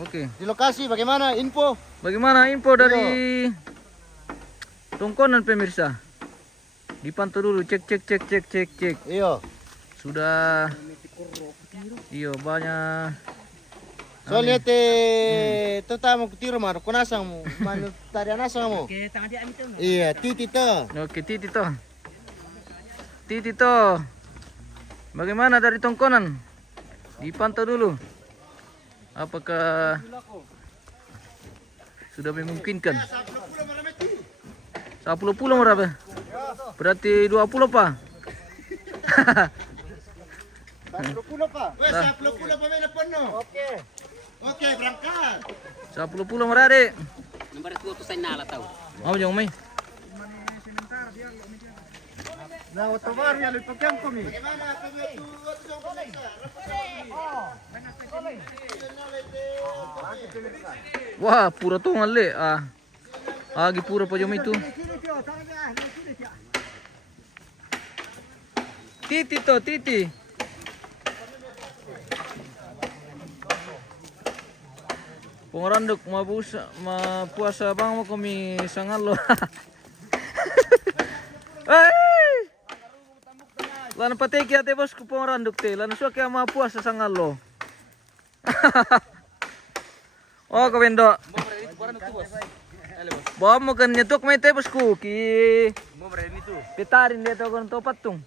Oke. Di lokasi bagaimana info? Bagaimana info dari tongkonan pemirsa? Dipantau dulu, cek. Iyo. Sudah. Iyo banyak. Soalnya itu tamu kutiru mah, kunasang mo, manu tarian asang mo. Iya, titi to. Oke, Titi toh. Bagaimana dari tongkonan? Dipantau dulu. Apakah sudah memungkinkan? 10 pulau berapa? Berarti 20 pa. 10 pa. Wes 10 pa may napuno. Oke, berangkat. 10 pulau merade. Nomor 2 to sa nala tao. Mau jong may. Na otobar ya lipagyan ko mi. Bagaimana kami tu Wah, pura to ngalle. Agi pura pa jom itu. Titi. Pengeranduk mapuasa bang mo kami sangalo. Hey! Lana pateki ate bos ku pengeranduk te. Lana suak ya mapuasa sangalo. Oh kawendo. Bawa mo kan nyetuk may te bosku ki. Pitarin dito kon topat tung.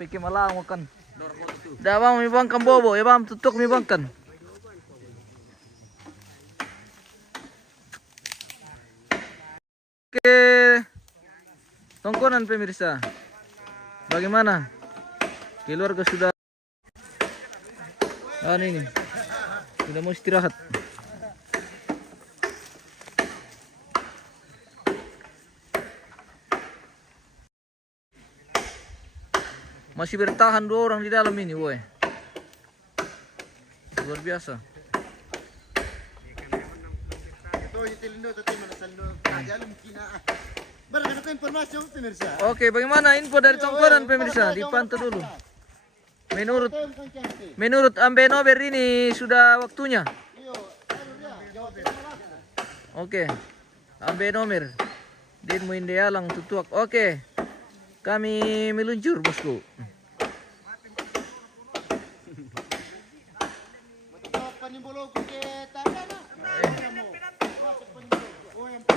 Piki malang mo kan. Dawa mi bangkan bobo, ya bam tutuk mi bangkan. Oke, tongkonan pemirsa, bagaimana? Keluarga sudah, ini sudah mau istirahat. Masih bertahan 2 orang di dalam ini, boy. Luar biasa. Oke, bagaimana info dari tongkonan pemirsa? Dipantau dulu. Menurut Ambe Nober ini sudah waktunya. Oke, Ambe Nomer. Din mo hindi alang tutuak. Oke, kami meluncur bosku.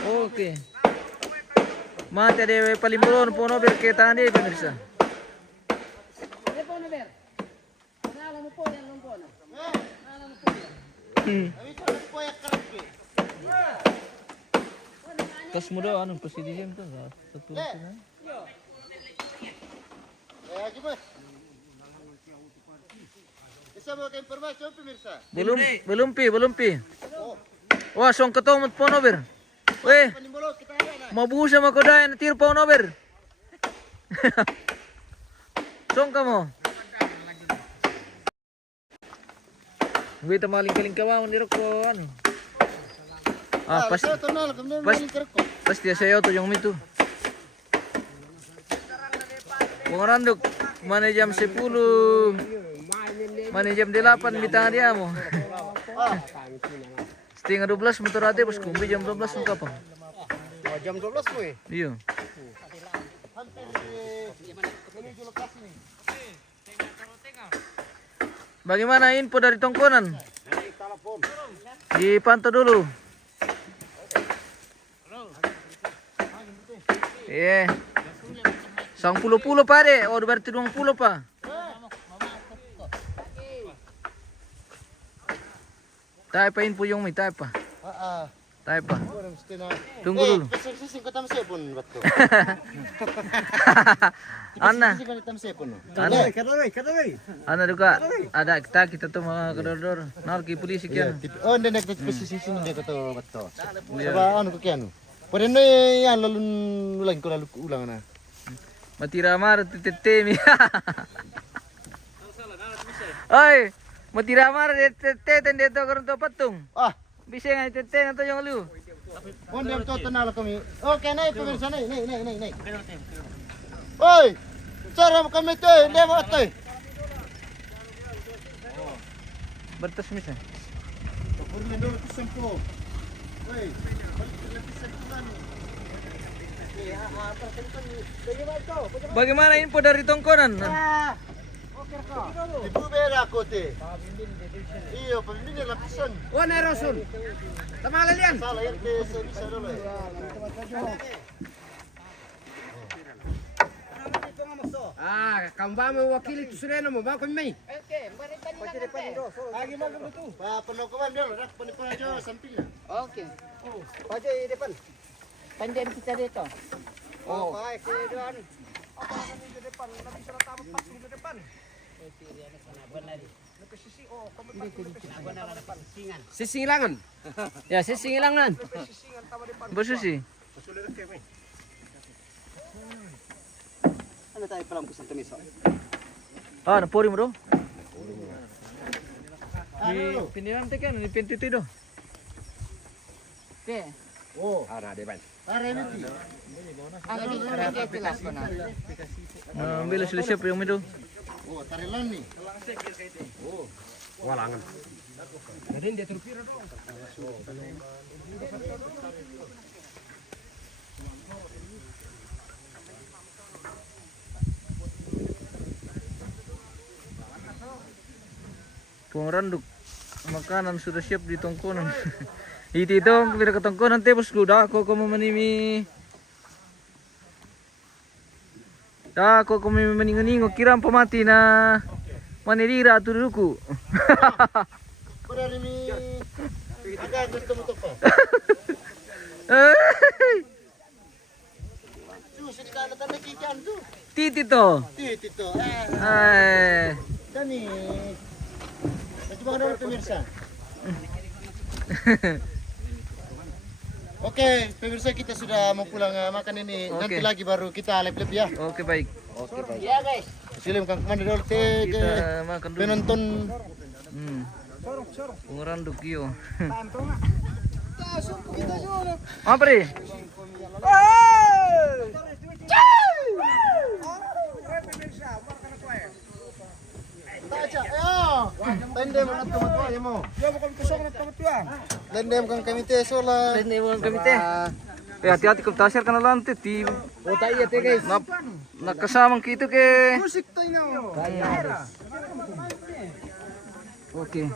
Oke. Mati ada palimbulon pono berkaitan dia pemirsa. Kas muda anu presiden tuh satu. Bisa bawa informasi pemirsa? Belum pi. Wah, song ketomot pono ber. Weh, mau busa sama kodai natir pono ber. Song kamu. Gue maling kawan di rokok anu. Pasti saya tuh yang itu. Pengeranduk mana jam 10, mana jam 8 di tangan dia mau. Setengah 12 motor ate bos kumbi jam 12 kapan? Jam 12 mo eh. Iya. Bagaimana info dari tongkonan? Dipantau dulu. Iya. Sang pulo pa de. Oh berarti 20 pa. Tayo pa info yung may tayo pa. Tayo pa. Tunggu dulu. Sising ko tam sepon bato. Ana. Sising ko tam sepon. Kadaway. Ana juga ada kita tuh mga kador-dor. Narki polisi kyan. Oh, hindi nagtipasising hindi ko to bato. Saba ano ko kyan. Pwede na yan lalun ulang ko ulang na. Matira mar tete mi. Oi, matira mar tete tende to karon to patung. Bisa nga tete na to yung lu. Onde am to tanala kami. Okay na pemirsa nay. Oi! Cara kami to, hindi mo to. Bertas misa. Purmin dulu ke sempo. Woi, balik ke lapisan ulan. Bagaimana info dari tongkonan? Ibu beda aku teh. Iya, pemimpin lapisan. Oh, Nerosun. Tama lalian. Salah RT bisa dulu ya. Kamu ba mewakili tu Sureno mo ba kami may? Pak penokoman dulu, rak penipuan aja sampingnya. Oke. Pajak di depan. Panjang kita dito. Oh, baik ke doon. Sisingilangan. Ya, sisingilangan. Bersusi. Ano tayo palam ko sa tumiso? Ah, napuri mo do? Pinihan tekan, ni pintu itu do. Oh, Ana depan. pare nanti. Ambil sila siap yung mido. Oh, tarilan nih. Walangan. Kadin dia terpira dong. Pengranduk makanan sudah siap di tongkonan. Itu bila ke tongkonan teh bosku dah aku menimi. Dah aku meningo kiram pemati na manirira tu duku. Pada ini ada gusto mo to pa. Susi ka na tayo kikian tu. Titi to. Titi to. Dani. Coba ka dulu pemirsa. Oke, pemirsa kita sudah mau pulang makan ini. Nanti Oke. lagi baru kita live-live ya. Oke baik. Oke, baik. Ya guys. Silim Kang Komando dulu teh ke Kita makan dulu. penonton. Pengranduk yo. Apa ri? Taca, ayo. Tendem ang tumatwa mo. Yo mo kami kusog na tumatwa. Tendem kang kamite sola. Ini mau kami teh. Hati-hati kau tasir kana lantai ti. Oh, tayo te guys. Nakasamang kita ke. Musik tayo na. Oke.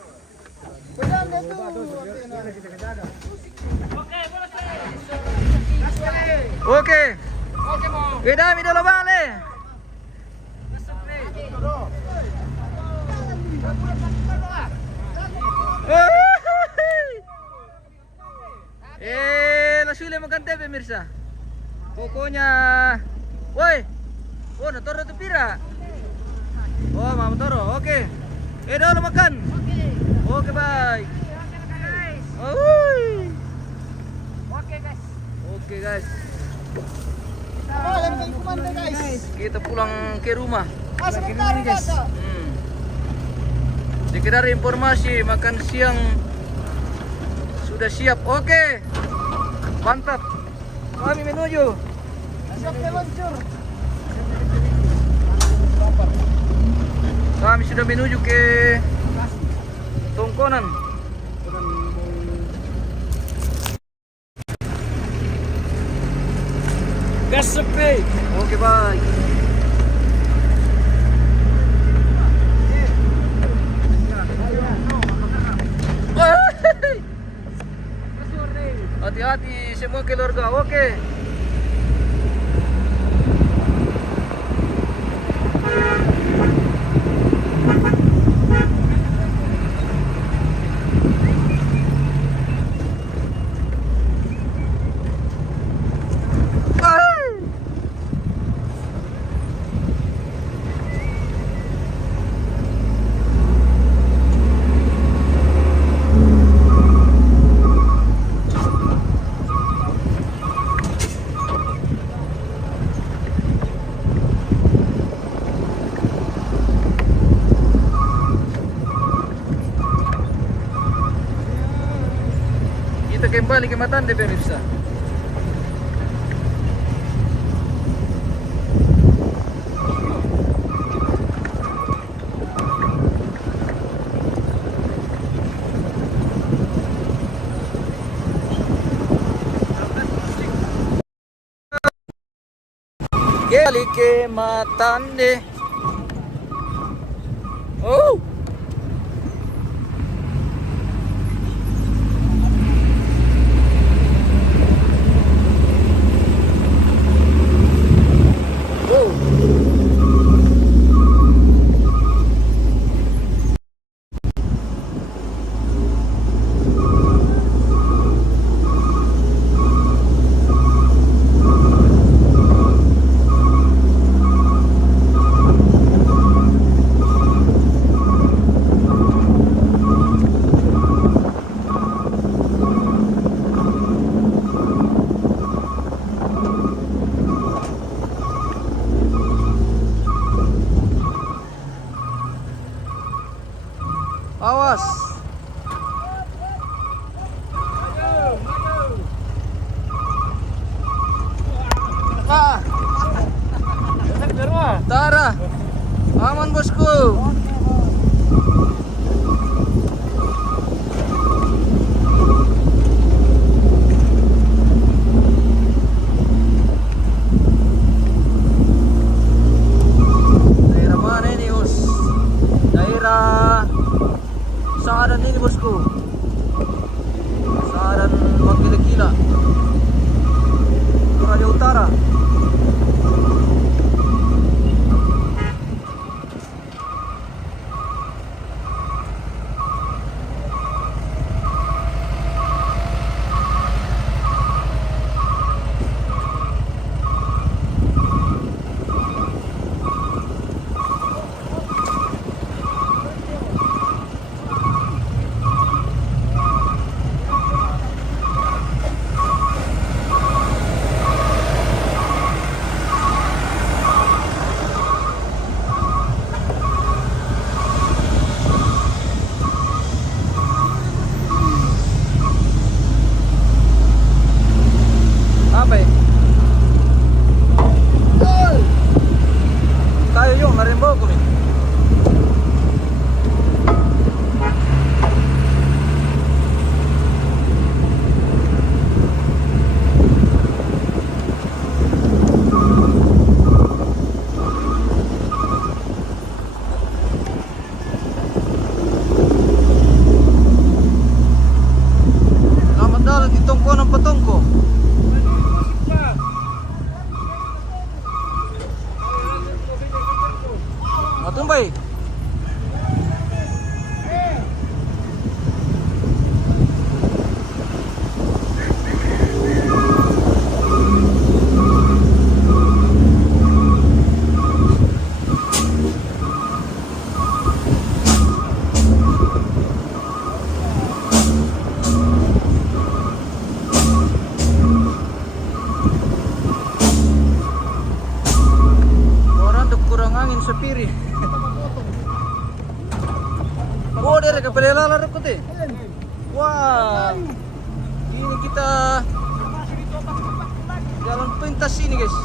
Oke. Beda mi dalo bale. Nasulit magkante pemirsa. Pokoknya, woi, oh natoro tu pira. Oh, mau toro, oke. Dalo makan. Oke baik. Oke guys. Kita pulang ke rumah. Sekedar informasi makan siang sudah siap. Oke. Mantap. Kami menuju. Kami sudah menuju ke tongkonan. Gas sepi. Oke baik. Hati-hati semua keluarga. Oke. Kita kembali ke Matande pemirsa. Gelike matande. Oh. Awas. Tara. Aman bosku. Daerah mana ini, Bos? Daerah Saaran ini bosku. Saaran Magdalena, Toraja Utara. Apa ya? Tayo yung narimbaw ko rin. Selamat dalan itong ko ng patungko. Matumbay. Orang tuh kurang angin sepiri. Oh, dari kepala lalar ko teh. Wah. Ini kita jalan pintas ini, guys.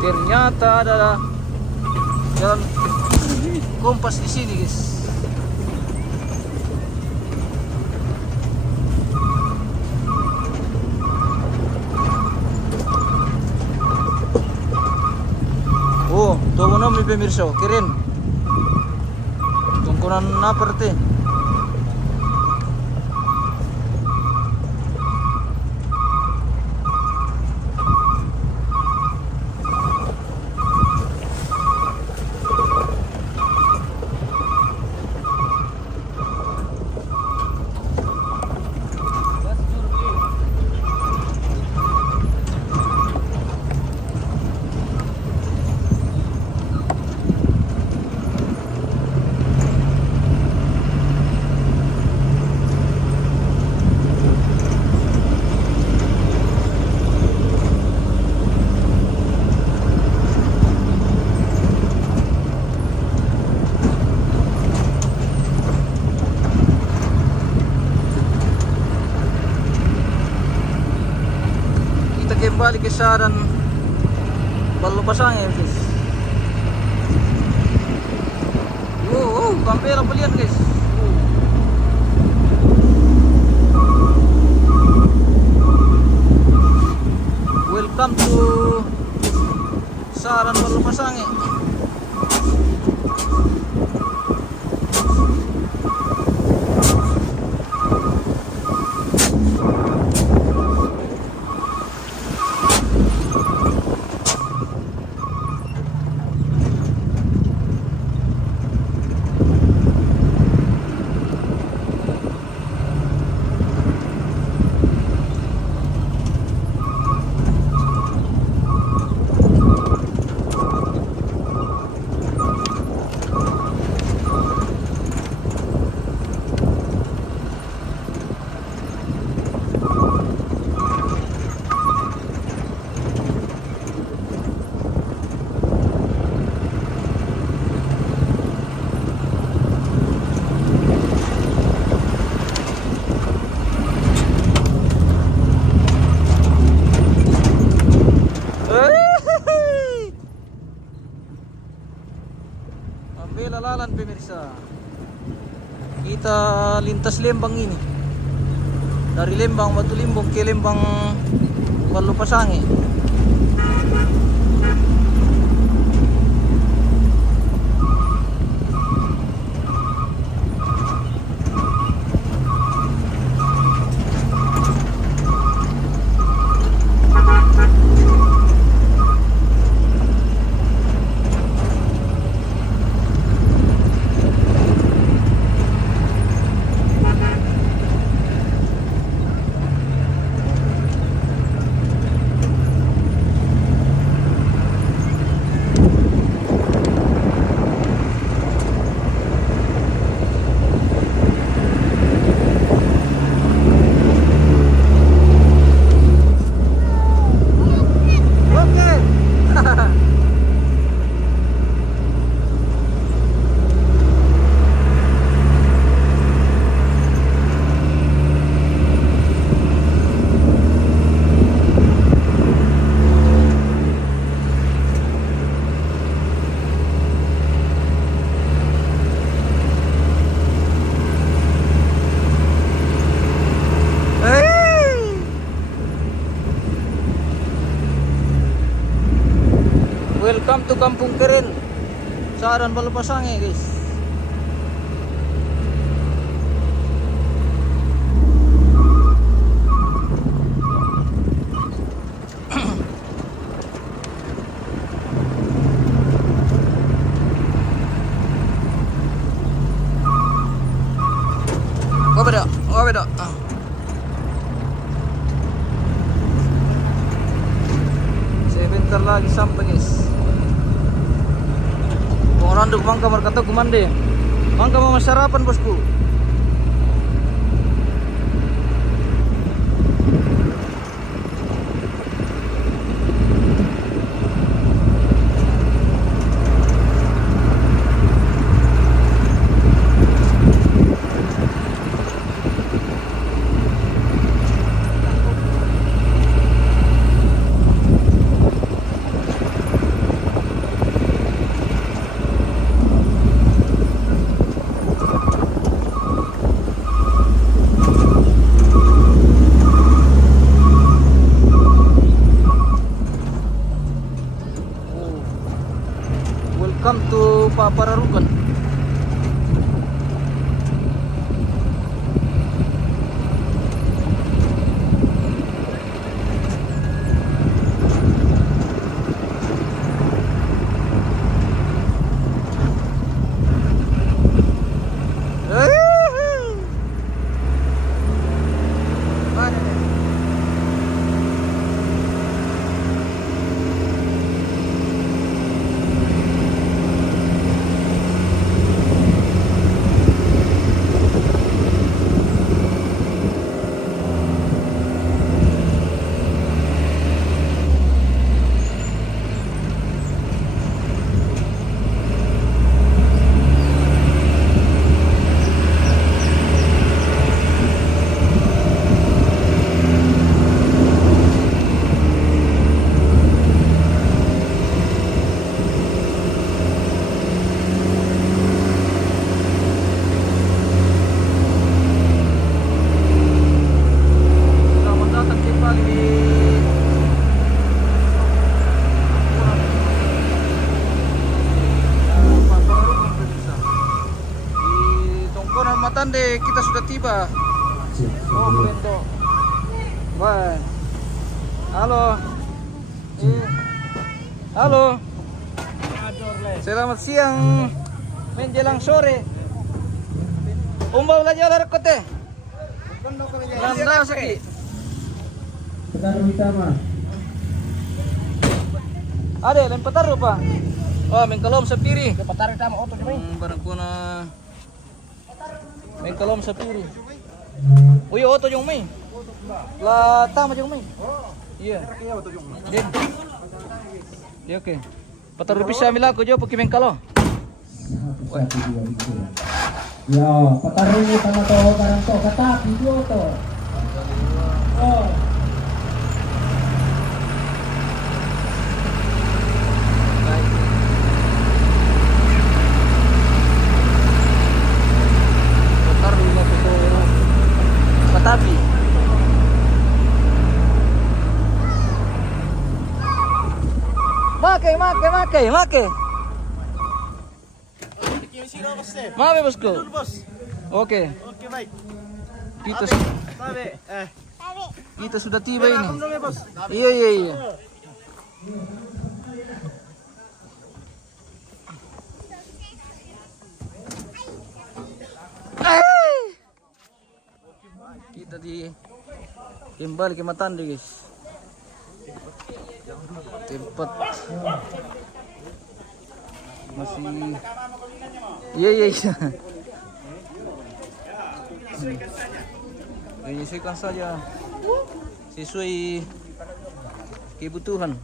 Ternyata ada jalan kompas di sini, guys. Oh, tuh namin pemirsa, keren. Tungkunan apa teh? kembali ke Saran Balupasang ya guys. Kampera pelian guys. Welcome to Saran Balupasang ya. Lalalan pemirsa, kita lintas Lembang ini dari Lembang Batu Limbong ke Lembang Balupasangi. Welcome to Kampung Keren, Saran Balupasang ya guys. Oh beda. Sebentar lagi sampai guys. Randuk mangka berkata kumande. Mangka mau sarapan bosku. Welcome to Papararugan. Matande, kita sudah tiba. Oh, Bendo. Wah. Halo. Halo. Selamat siang. Menjelang sore. Umbau belajar kote. Landa sakit. Petaruh utama. Ada lain petaruh pak. Oh, mengkalom sapiri. Petaruh utama oto ni. Barang kuna. Mengkalom sapiri. Uy, oto yung may. La tama yung may. Iya. Din. Iya oke. Petaruh bisa milako jo pagi mengkalo. Ya, petaruh utama to barang to kata video to. Oh. Tapi make. Mabe bosku. Oke. Oke, baik. Kita sudah tiba ini. Iya. Kita kembali ke Matande guys. Tempat masih iya. Menyesuaikan saja sesuai kebutuhan.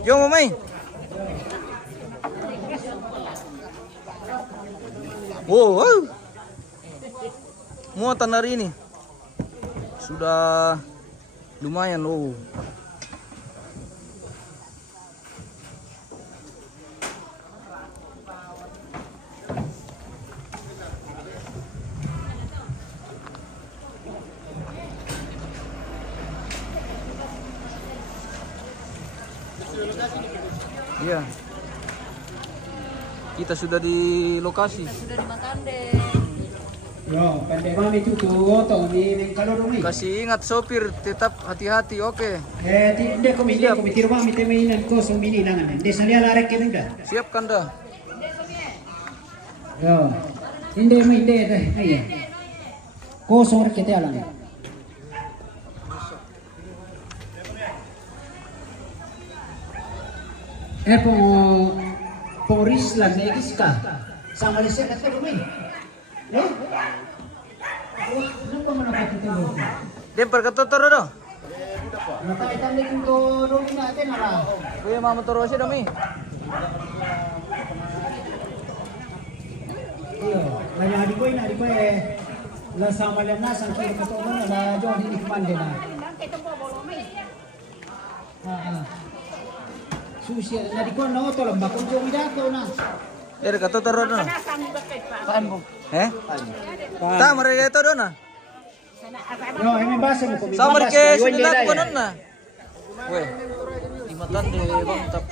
Yo mamai. Wow. Muatan hari ini sudah lumayan loh. Iya. Kita sudah di lokasi. Sudah di Matande. Yo, pandai mami cucu oto ni mengkalo rumi. Kasih ingat sopir tetap hati-hati, oke. Tidak kami tiro mami temainan kosong mini nangan. Desa dia larek ke muda. Siap Kanda. Yo. Inde deh. Iya. Kosong rek ke alang. Poris lang na ikiska. Sama lisya ka rumi. Ano pa man nakatutulog? Dempar ka totoro do. Nakaitan din ko rumi natin ala. Kuya mama toro siya dami. Kaya di ko la sama lang na sang kilo katulong na jo di kumande na. Susi na di ko na oto lang bakon jo midato na. Der ka totoro do. Saan mo? Tama rin ito do na. Yo, may basa mo ko. Sama rin kayo sinilag ko nun na. Weh, di Matande bangtap.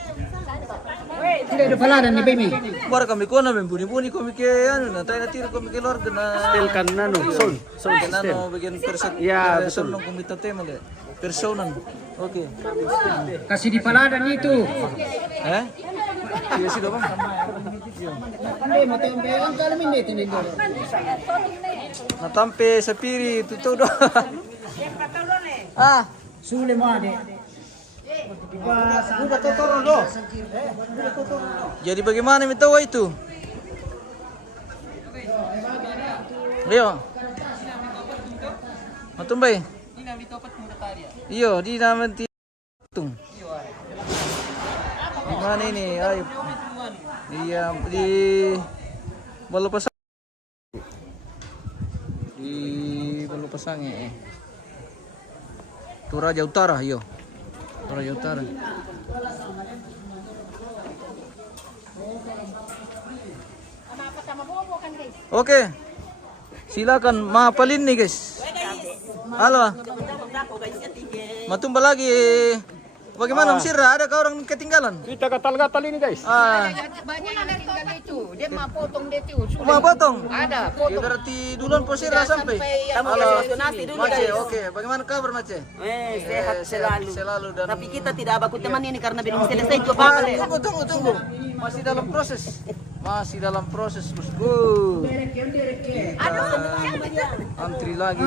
Tidak ada paladan ni Bemi. Bar kami ko na buni-buni kami ke ano na tayo natiro kami ke Lord na. Stel kan nano, son Ano bagian person. Ya, person ng komite tema de. Personan. Oke. Kasih di paladan itu. Eh? Iya sih bang. Pandai mo tayo ang kalamin nito ni Lord. Natampe sa piri tuto do. Ah, Sule mo ade. Udah totoro do. jadi bagaimana mitawa itu? Ayo. Matumbay. Iyo, di naman tung. Di mana ini? Ayo. Iya, di Balopasang. Di Balopasang Toraja Utara, yo. Toraja Utara. Oke. Silakan mapalin nih, guys. Halo. Matumba lagi. Bagaimana Mesir? Ada kau orang ketinggalan? Kita gatal-gatal ini guys. Banyak yang tinggal itu. Dia mau potong dia itu. Mau potong? Ada Ya, potong. berarti duluan posir sampai. Halo, Mace, oke. Bagaimana kabar Mace? sehat selalu. Selalu dan Tapi kita tidak baku teman ini karena belum selesai itu apa tunggu. Masih dalam proses. Bosku. Kita antri lagi.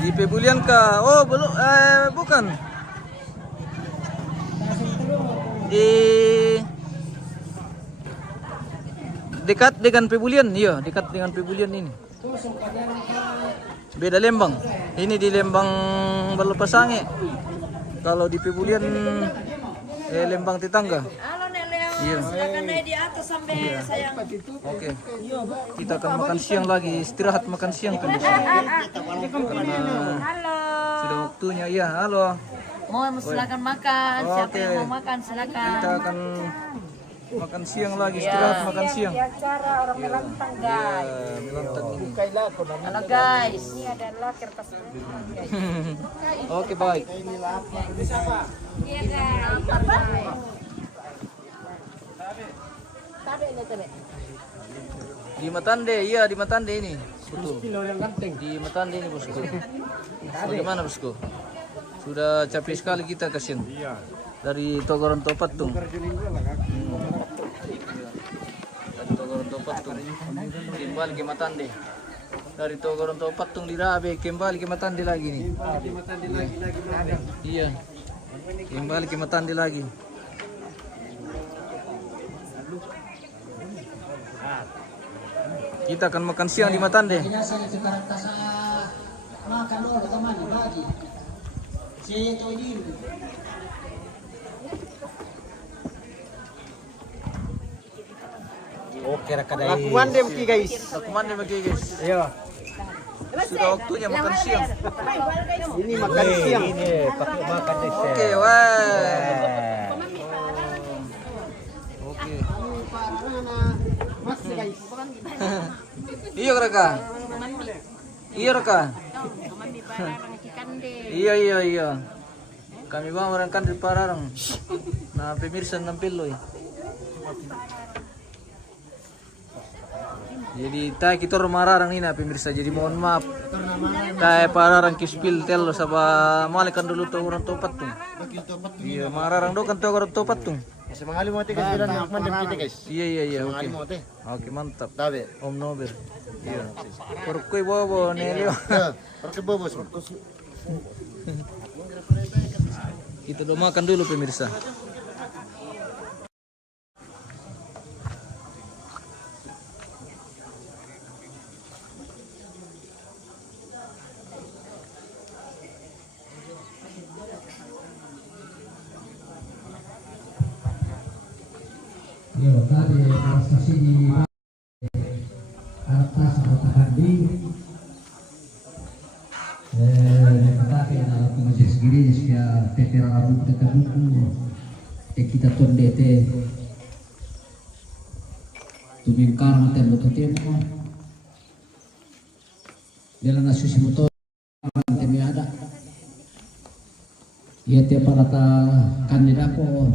Di Pebulian kah? Oh, belum bukan. Di dekat dengan Pebulian, iya, dekat dengan Pebulian ini. Beda Lembang. Ini di Lembang Balupasange. Kalau di Pebulian Lembang tetangga. Halo Neleo, Iya. silakan naik di atas sampai sayang. Oke. Kita akan makan siang lagi, istirahat makan siang kan. Halo. Sudah waktunya ya. Halo. Mau silakan makan, siapa Oke. yang mau makan silakan. Kita akan makan siang lagi, istirahat makan siang. Acara orang melantang guys. Melantang ini. Halo guys. Ini adalah kertas. Oke, baik. Iya guys. Di Matande, iya di Matande ini. Betul. Di Matande ini bosku. Bagaimana bosku? Sudah capek sekali kita kasihan. Dari Togoron Topatung. Dari Togoron Topatung kembali ke Matande. Dari Togoron Topatung di Rabe kembali ke Matande lagi nih. Iya. Kembali ke Matande lagi. Kita akan makan siang di Matande. Oke, rakadai. Lakukan deh mungkin guys. Aku mandi lagi guys. Iya. Sudah waktunya makan siang. Ini makan siang. Ini pakai makan deh. Oke, wah. Oke. Iya Raka. Iya Raka. Iya. Kami bawa merangkan di Pararang. Nah, pemirsa nampil loh. Jadi kita mararang ini pemirsa. Jadi mohon maaf. Tay Pararang kispil telo saba malikan dulu tuh orang topat tuh. Iya, mararang do kan tuh orang topat tuh. Semangali mo te guys, bilang mandem kita guys. Iya, Semangali oke. mo te. Oke, mantap. Dabe. Om Nober. Iya. Porkoy bobo Nelio. Oke, bobos. Kita udah makan dulu pemirsa. Yo, tadi prestasi di atas atau tahadi nekatake na majelis giri sia tetera abu tetabuku kita tondete tumingkar mate mototemo dela na susi motor temi ada ia te parata kandidat ko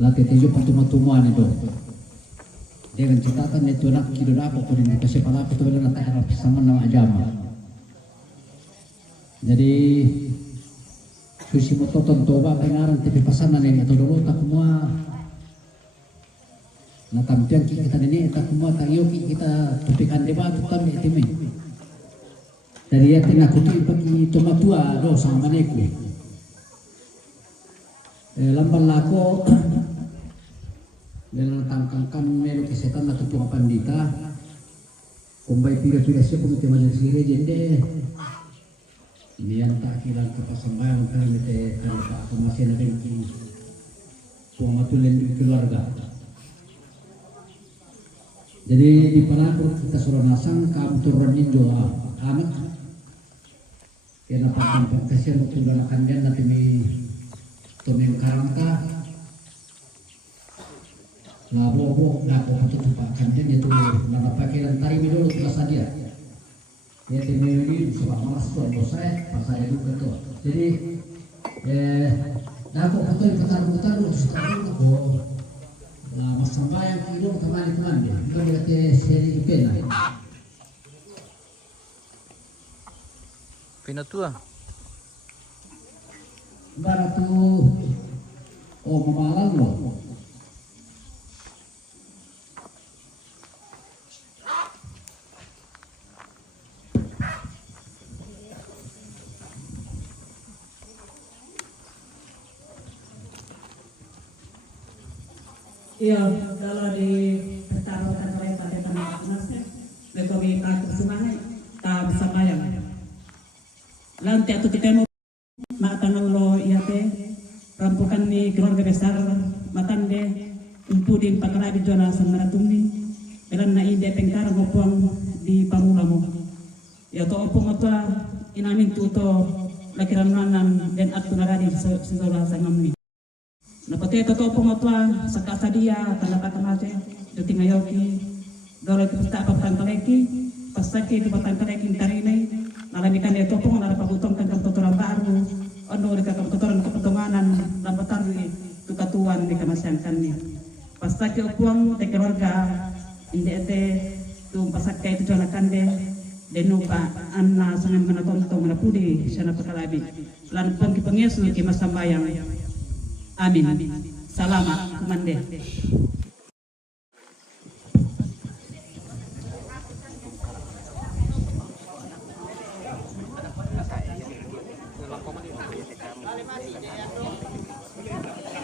lati tejo patuma-tumuan itu dengan catatan itu nak kido apa ko din kasi pala ko to na tayo sama nama agama. Jadi susi mo toton toba pengaran tapi pasanan ini atau dulu tak semua natampian kita ini tak semua tak yoki kita tupikan debat tutam itimi dari ya tinakuti pagi toma tua do sama maneku lamban lako dengan tangkangkan melu kesehatan atau tua pandita kumbai pira-pira siapa komite majelis gereja jende ini yang tak kira kepasambahan kami te kalau pak masih ada yang suami tulen di keluarga. Jadi di Panapur kita suruh nasang kamu turun doa anak kena pakai kesian waktu akan dia nanti mi tomeng karangka labobo dapat untuk pak kandian itu nana pakai dan tari dulu terasa dia Ya ini suka malas tuh bos saya pas saya juga tuh. Jadi aku putar sekarang tuh mas sambayang tidur teman-teman dia. Itu dia seri pena. Pina tua. Barat tuh mamalan loh. Iya, kalau di pertaruhan mereka pada tanah-tanahnya, mereka minta kesemangat, tak bisa bayang. Lantai atau kita mau matangan lo iya teh, rampukan ni keluarga besar, matan deh, umpu di pakarabi jona samaratumi, belan na ide pengkar ngopong di pamulamu. Ya to opong apa inamin tuto lakiran manan dan atu naradi sesola sangamni. Napati ito po nga sa kasadia, talapatan natin, duting ngayoki, dole ito pasta pagtangkaleki, pasaki ito pagtangkaleki tarinay, nalamikan ito po nga narapagutong kang tuturang baru, ano rin kang tuturang kapatunganan, lampatan rin, tukatuan di kamasyakan niya. Pasaki ito po te keluarga, hindi ite, itong pasaka ito dyan nakande, denupa, na sangan manatontong manapudi, siya napakalabi. Lalu pong kipangyesu, kimasambayang, amin. Salamat, Kumande.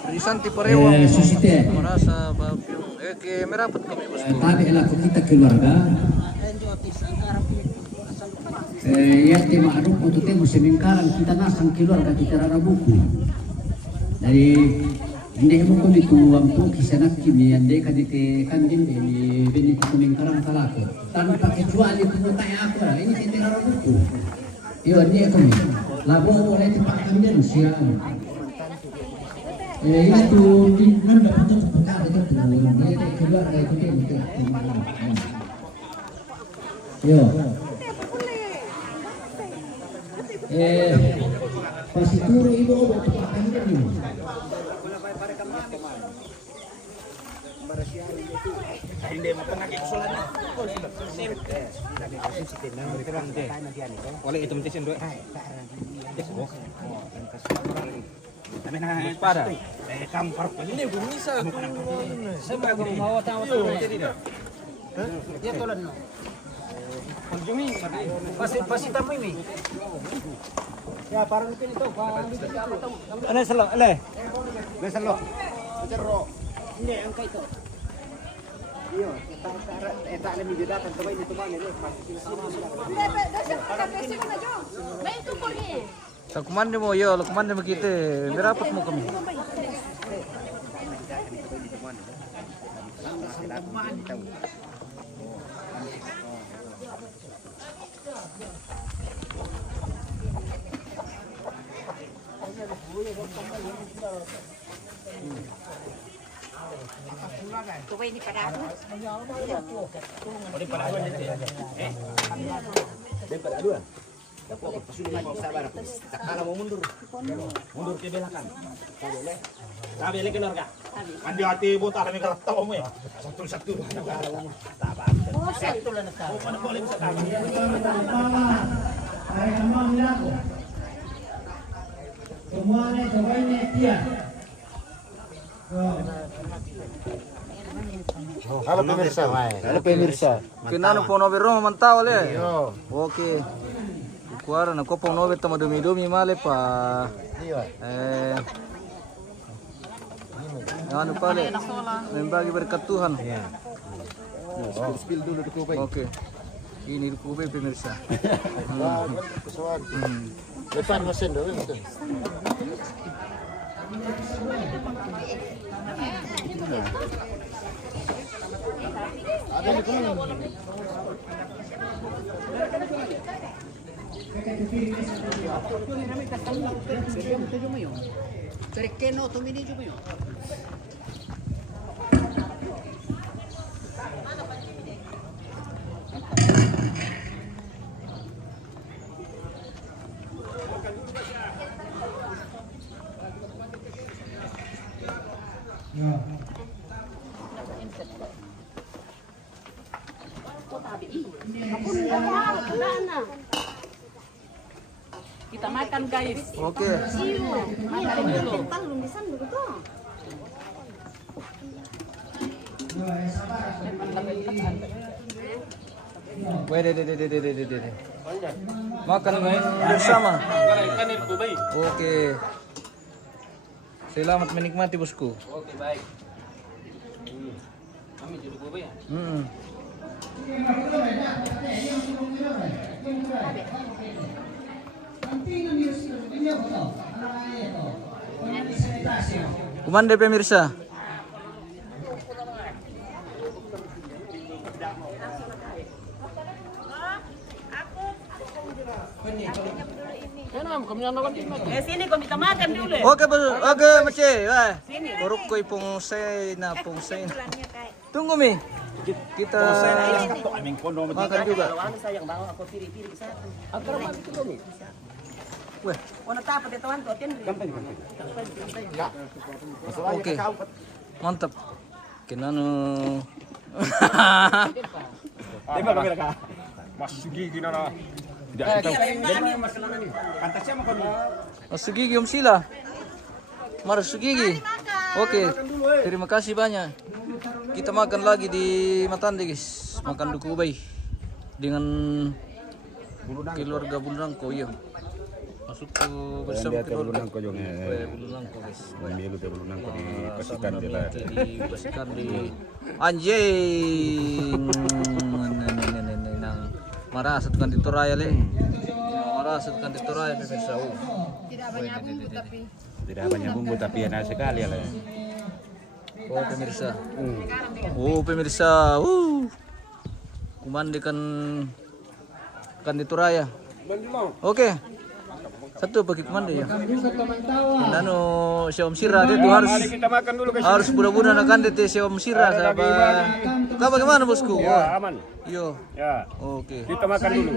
Risanti Parewa. Susite. Merasa bapiung. Merapat kami bos. Tadi laku kita keluarga. Ya tema aduk untuk temu semingkaran kita nasang keluarga kita rara buku. Dari hindi mo ko dito ang po kisanak kimi ande kadite kanjin ini bini ko mingkarang kalako tanpa kecuali pumunta ako ini kita rara buku. Iyo ande ako mi labo oleh tempat kanjin siya. Itu di mana dapat tempat itu dia keluar dari itu Yo. Pasituro ibu obat pakai ini. Hindi mo pang nakikusulan na. Oleh itu mentisin doy. Kami na para. Kampar pa ini bumisa. Sebab mau tahu tu. Dia tolan no. Pagjumi. Pasi tamu ini. Ya parang pin ito. Ano salo? Ale. Le salo. Cerro. Hindi ang kaito. Iyo, eta alam niyo datang sabay nito man ni. Sa kumande mo yo, kumande mo kita. Merapat mo kami. Tuwa ini pada aku. Daripada dua. Dapat pasulit lagi sabar. Tak kalah mau mundur. Mundur ke belakang. Tak boleh. Tak boleh keluarga. Andi hati buta kami kalau tahu mo. Satu-satu. Satu lang na. Mana boleh bisa kami. Ay amang nako. Semuanya cobain dia. Halo pemirsa, halo pemirsa. Kinano po nobe Roma mantao le. Oke. Kuara na ko po nobe tama dumi male pa. Ano pale? Membagi berkat Tuhan. Spill dulu di kubay. Oke. Ini di kubay pemirsa. Depan mesin dulu. Ada di mana? Cercano tumini juga yo. Kita makan guys. Oke. Weh, deh. Makan bersama. Oke. Selamat menikmati bosku. Oke, baik. Kami duduk dulu ya. Kumande pemirsa. Sini kau kita makan dulu. Oke, oke, Mace. Wah. Buruk ko pungsay na. Tunggu Mi. Kita makan juga. Sayang bawa aku piri-piri ke sana. Weh. Wana tapat ya tuan kau Oke. Mantap. Kinano. Mas gigi na. Sugigi sila. Mar Sugigi. Oke. Terima kasih banyak. Kita makan lagi di Matande guys. Makan dukubay dengan keluarga Bulunangko ya. Masuk ke bersama keluarga. Bulunangko guys. Bulunangko di Pasikan dia. Di Pasikan di anjing. Marasat kan di Toraya le. Marasat kan di Toraya pemirsa. Tidak banyak bumbu tapi enak sekali ya. Oh pemirsa. Oh pemirsa. Kumande kan di Toraya. Oke. Satu bagi kumande ya. Nano si Om Sira dia tuh harus budak-budak nakan dete si Om Sira sahabat. Kau bagaimana bosku? Ya, aman. Yo. Ya. Oke. Kita makan dulu.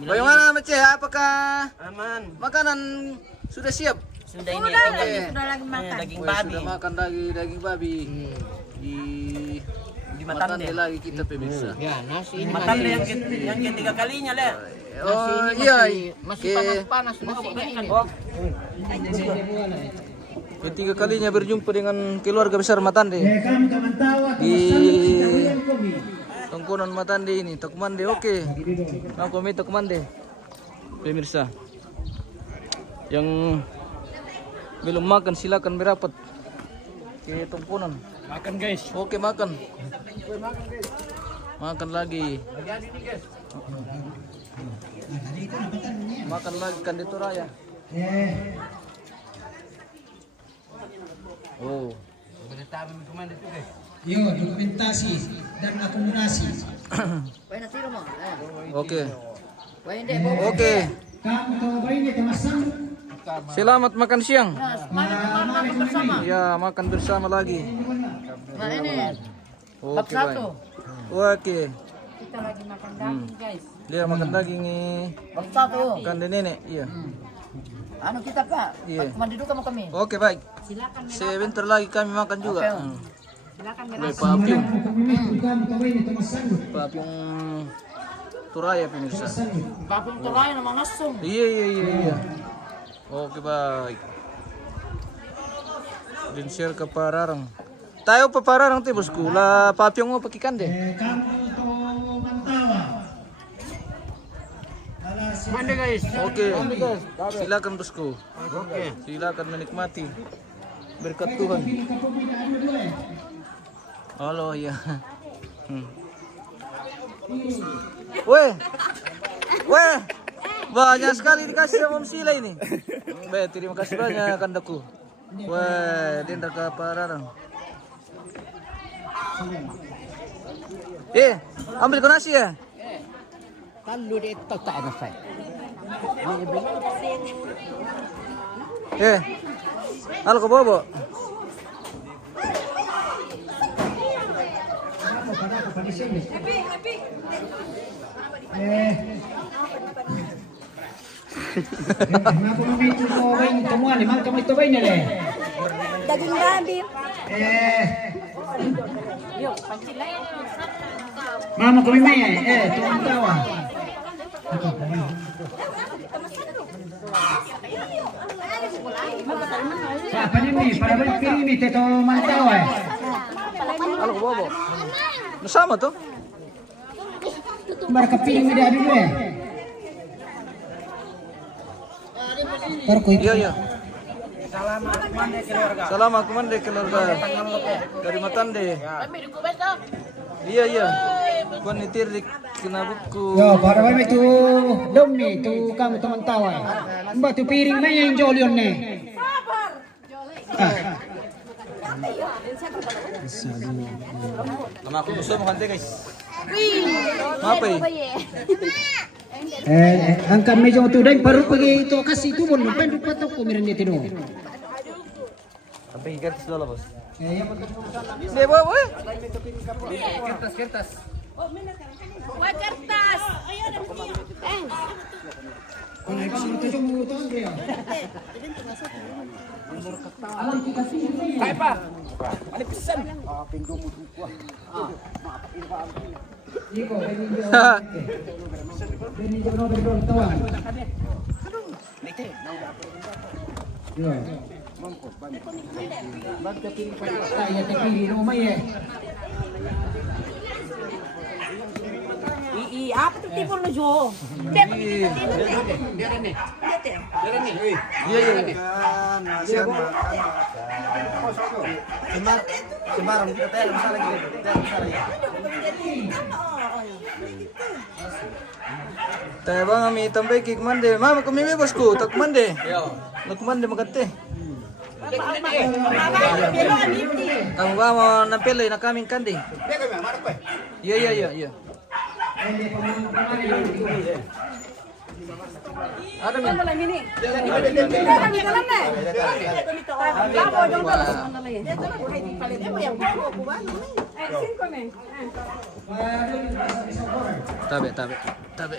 Bagaimana Mece? Apakah Aman. makanan sudah siap? Sudah ini sudah lagi makan. Daging babi. Sudah makan daging babi. Di Matande lagi kita pemirsa. Ya, nasi ini Matande yang ketiga kalinya le. Oh iya. masih panas-panas nasinya ini. Ketiga kalinya berjumpa dengan keluarga besar Matande di tongkonan Matande ini. Takumande oke. Kami Takumande pemirsa. Yang belum makan silakan merapat ke tongkonan. Makan guys. Oke makan. Makan lagi. Makan lagi kan di Toraya. Oh. Yo, dokumentasi dan akomodasi. Oke. Oke. Kamu tahu apa ini kemasan? Selamat makan siang. Makan bersama. Ya, makan bersama lagi. Nah ini. Oke, baik. Oke. Kita lagi makan daging guys. Dia makan daging nih. Satu. Kan nenek, iya. Anu kita Pak. Iya. Mandi dulu kamu kami. Oke, baik. Silakan Sebentar lagi kami makan juga. Silakan Weh, Papiung. Kamu tahu ini kemasan? Papiung Toraya pemirsa. Babung terakhir nama langsung. Iya. Oke, baik. Dan share ke Pararang. Tayo pa Pararang ti bosku. La Papiung mo pakikan deh. Kamu tahu Mantawa? Mandi guys. Oke. Silakan bosku. Oke. Silakan menikmati berkat Tuhan. Halo ya. Weh. Banyak sekali dikasih sama Om Sila ini. Baik, terima kasih banyak kandaku. Wah, dendar ke Pararang. Ambil ke nasi ya. Kalau dia tak ada saya. Halo ke Bobo. Mga pumamito ko yung tumuan, limang kamay ito ba yun nila? Daging babi. Mama kumimay tuwang tawa. Apa ni? Para balik piring ni teto mantawa. Ano ko bobo? Nasama to? Para kapiling ni dari dulu. Para ko Iya iya. Salamat kumande keluarga. Dari Matande. Iya iya. Bukan nitirik kinabuku. Yo, para balik tu dom ni tu kamu teman tawa. Mbak tu piring na yang jolion ni. Nama aku gusto mo kante guys. Apa Ang kami medyo tuday paru pagi itu kasih tu bon lupa lupa tu ko miran dito. Sampai kertas dulu bos. Hindi bobo eh. Kertas. Wah, kertas. Apa tuh tipu lu Jo? Iya iya. Sembarang kita teh masalah gitu. Teh bang kami tambah kik mande. Mama kami bosku tak mande. Nak mande magante. Kamu ba mo nampilay na kaming kandi? Iya. Ada mi? Tabe.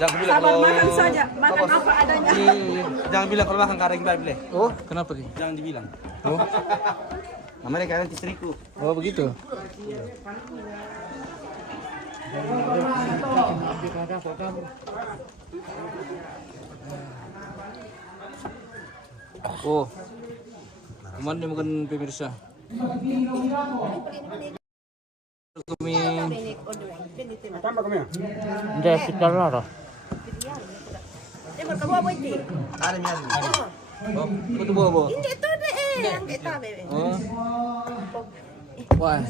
Jangan bilang Sabar kalau makan saja, makan apa adanya. Jangan bilang kalau makan kareng balik. Oh, kenapa sih? Jangan dibilang. Oh, Namanya kalian istriku. oh begitu. Oh, kemana makan pemirsa? Kami Tambah kami. hindi sikar na. Kamu apa itu? Oh, betul bobo. Hindi to de ang kita bebe. Oh. Wah.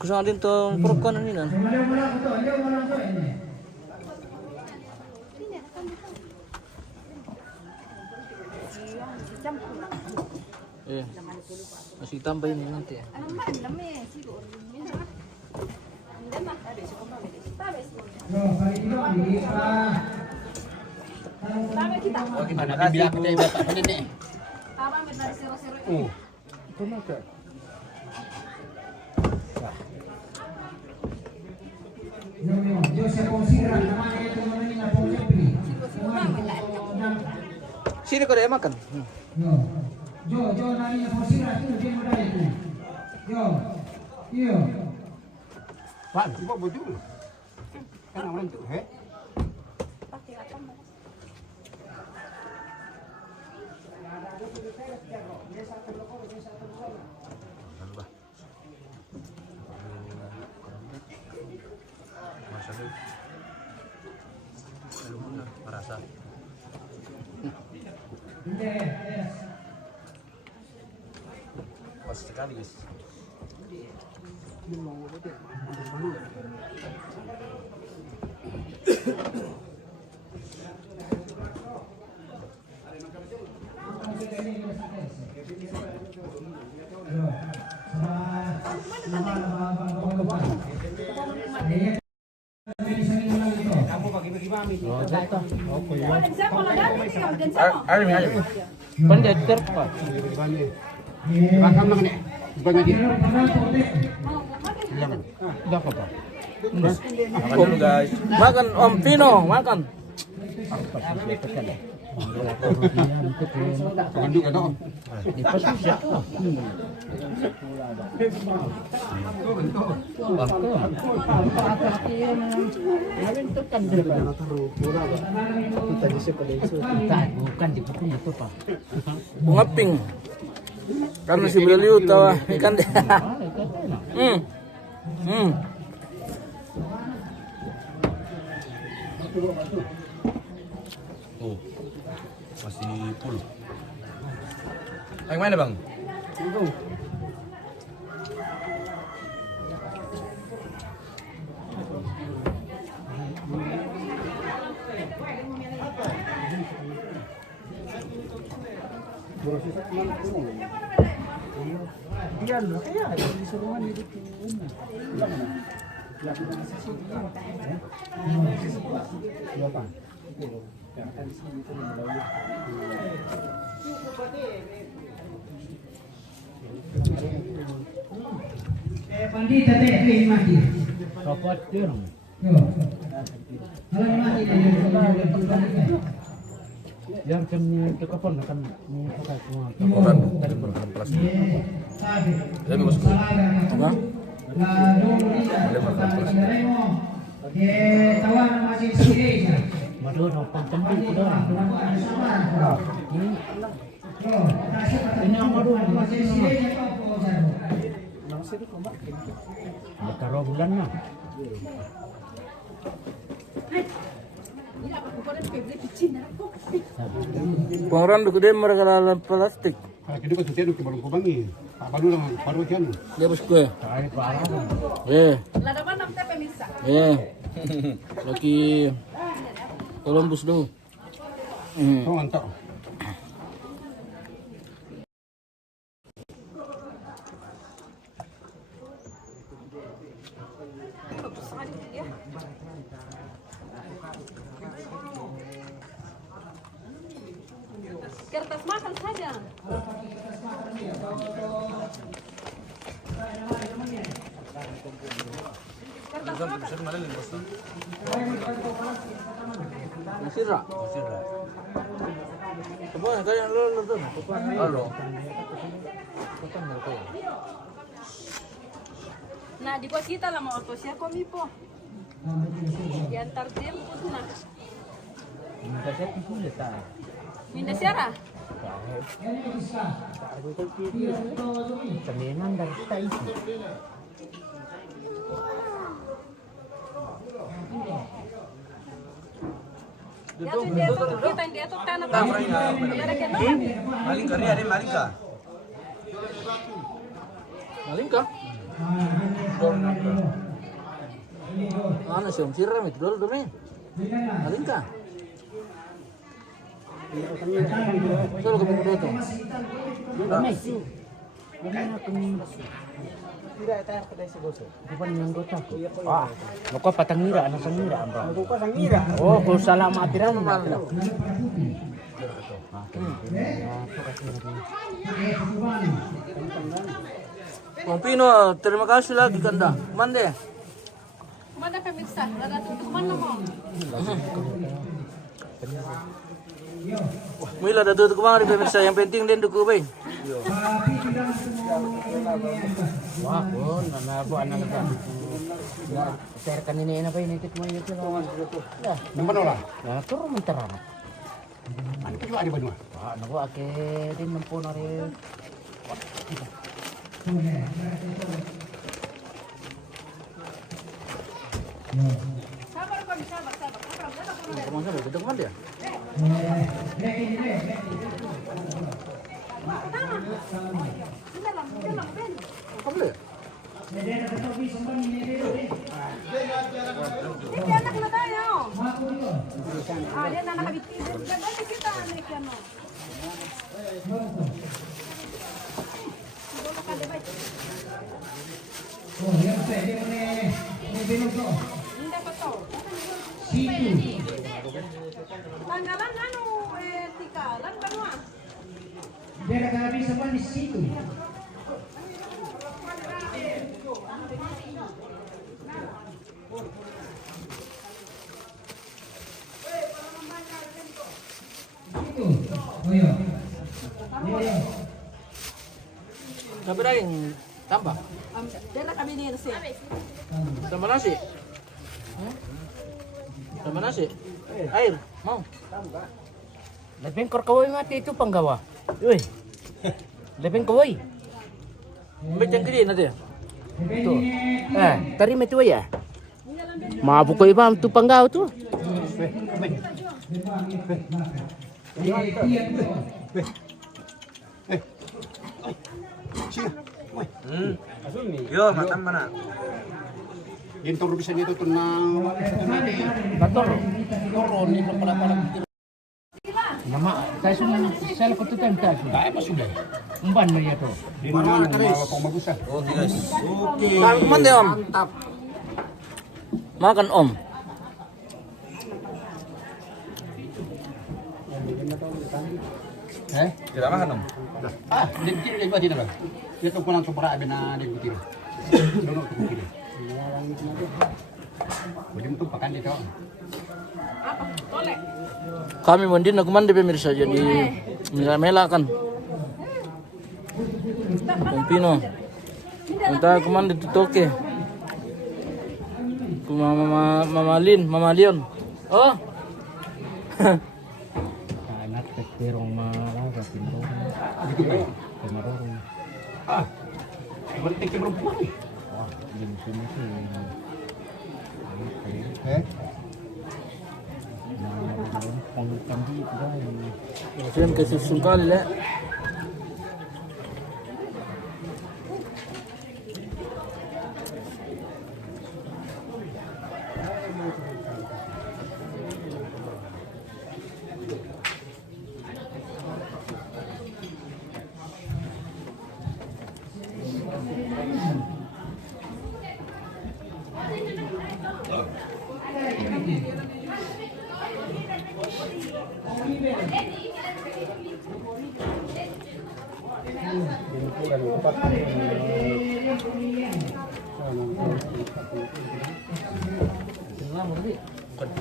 Kusang din to porkon ni nan. Eh. Masih tambahin ni nanti. Oh, gimana? Bibilang kita ibarat apa nih? Sini kau dia makan. Pak, coba baju. Kan orang tuh, he? Pas sekali guys. Pandai terpa. Makan mana nih? Banyak dia. Dah apa? Makan dulu guys. Makan Om Pino, makan. Paganduk ka doon. Ngaping. Karena si beliau tawa ikan deh. Oh, masih full. Yang mana bang? Pandita teh kering mati. Kapot yun. Yo. Kalau mati dia Yang kami kekapon akan pakai semua. Koran dari koran plastik. Jadi masuk. Apa? Madu nopang tempat itu dah. Ini yang madu. Bertaruh bulan lah. Pengoran du gede mereka dalam plastik. Kini ko tuteno ke balong kubangi. Baru lang baru kian. Dia bos kue. Lagi Columbus dulu. Oh mantap. Kertas makan saja. Sirra. Semua kalian lo tuh. Halo. Nah, di kuas kita lah mau auto siya kami po. Diantar jemput na. Minda siara. Semenan dari stasiun. Ya tuh dia tuh kita dia tuh tanah. Maling ka rin, maling ka. Maling kah? Ano siya? Sirra may tudol doon eh. Maling kah? Solo kami ko dito. Muka patangira, anak sangira, Muka sangira. Oh, kung salamat tiran. Kung Pino, terima kasih lagi kanda. Mande. Mana kami sa? Lada tutup mana mo? Mila dah tutup kemarin pemirsa. Yang penting dia dukung bay. Wah, pun, nanabu anak ka. Share kanina na pa ini mo yun sila. Naman wala. Ya, turun mentera. Ano ka di ba no? Ah, naku ake din man po na rin. Sabar kami, sabar. Kamu siapa? Gedung mana dia? Kamu lihat? Ini anak na tayo. Ah, dia anak kabiti. Ganti kita anak yan. Hindi pa to. Tanggalan ano tikalan ba no? Dia kami semua di situ. Tapi daging tambah. Dera kami ni nasi. Tambah nasi. Tambah nasi. Air, mau. Lebih kawai mati itu penggawa. Uy. Lebih kawai. Ambil yang gede nanti. Tuh. Terima itu ya. Mabuk ko iba tu penggawa tu. Yo, matam mana? Gintor bisa dito tunang Bator. Turun ni pala. Nama saya sudah saya ko tu time tayo. Dai pa sudah. Umban na yato. di mana mawa pang magusa. Oke guys. Oke. Taman deh om. Makan om. Tidak makan om. Di kiri ba dito lang. Dito ko lang sobra na di kiri. Dono ko kiri. Boleh tuh pakan dito. Kami mandi nagmandi pemirsa jadi mela kan. Pino. Kita kumandi tutoke. Mama Leon. Oh. Anak terong malaga pinro. Kemarong. Berarti perempuan. Din sini sih. Pangkandi itu dah. Kasihan kesusungkal ya.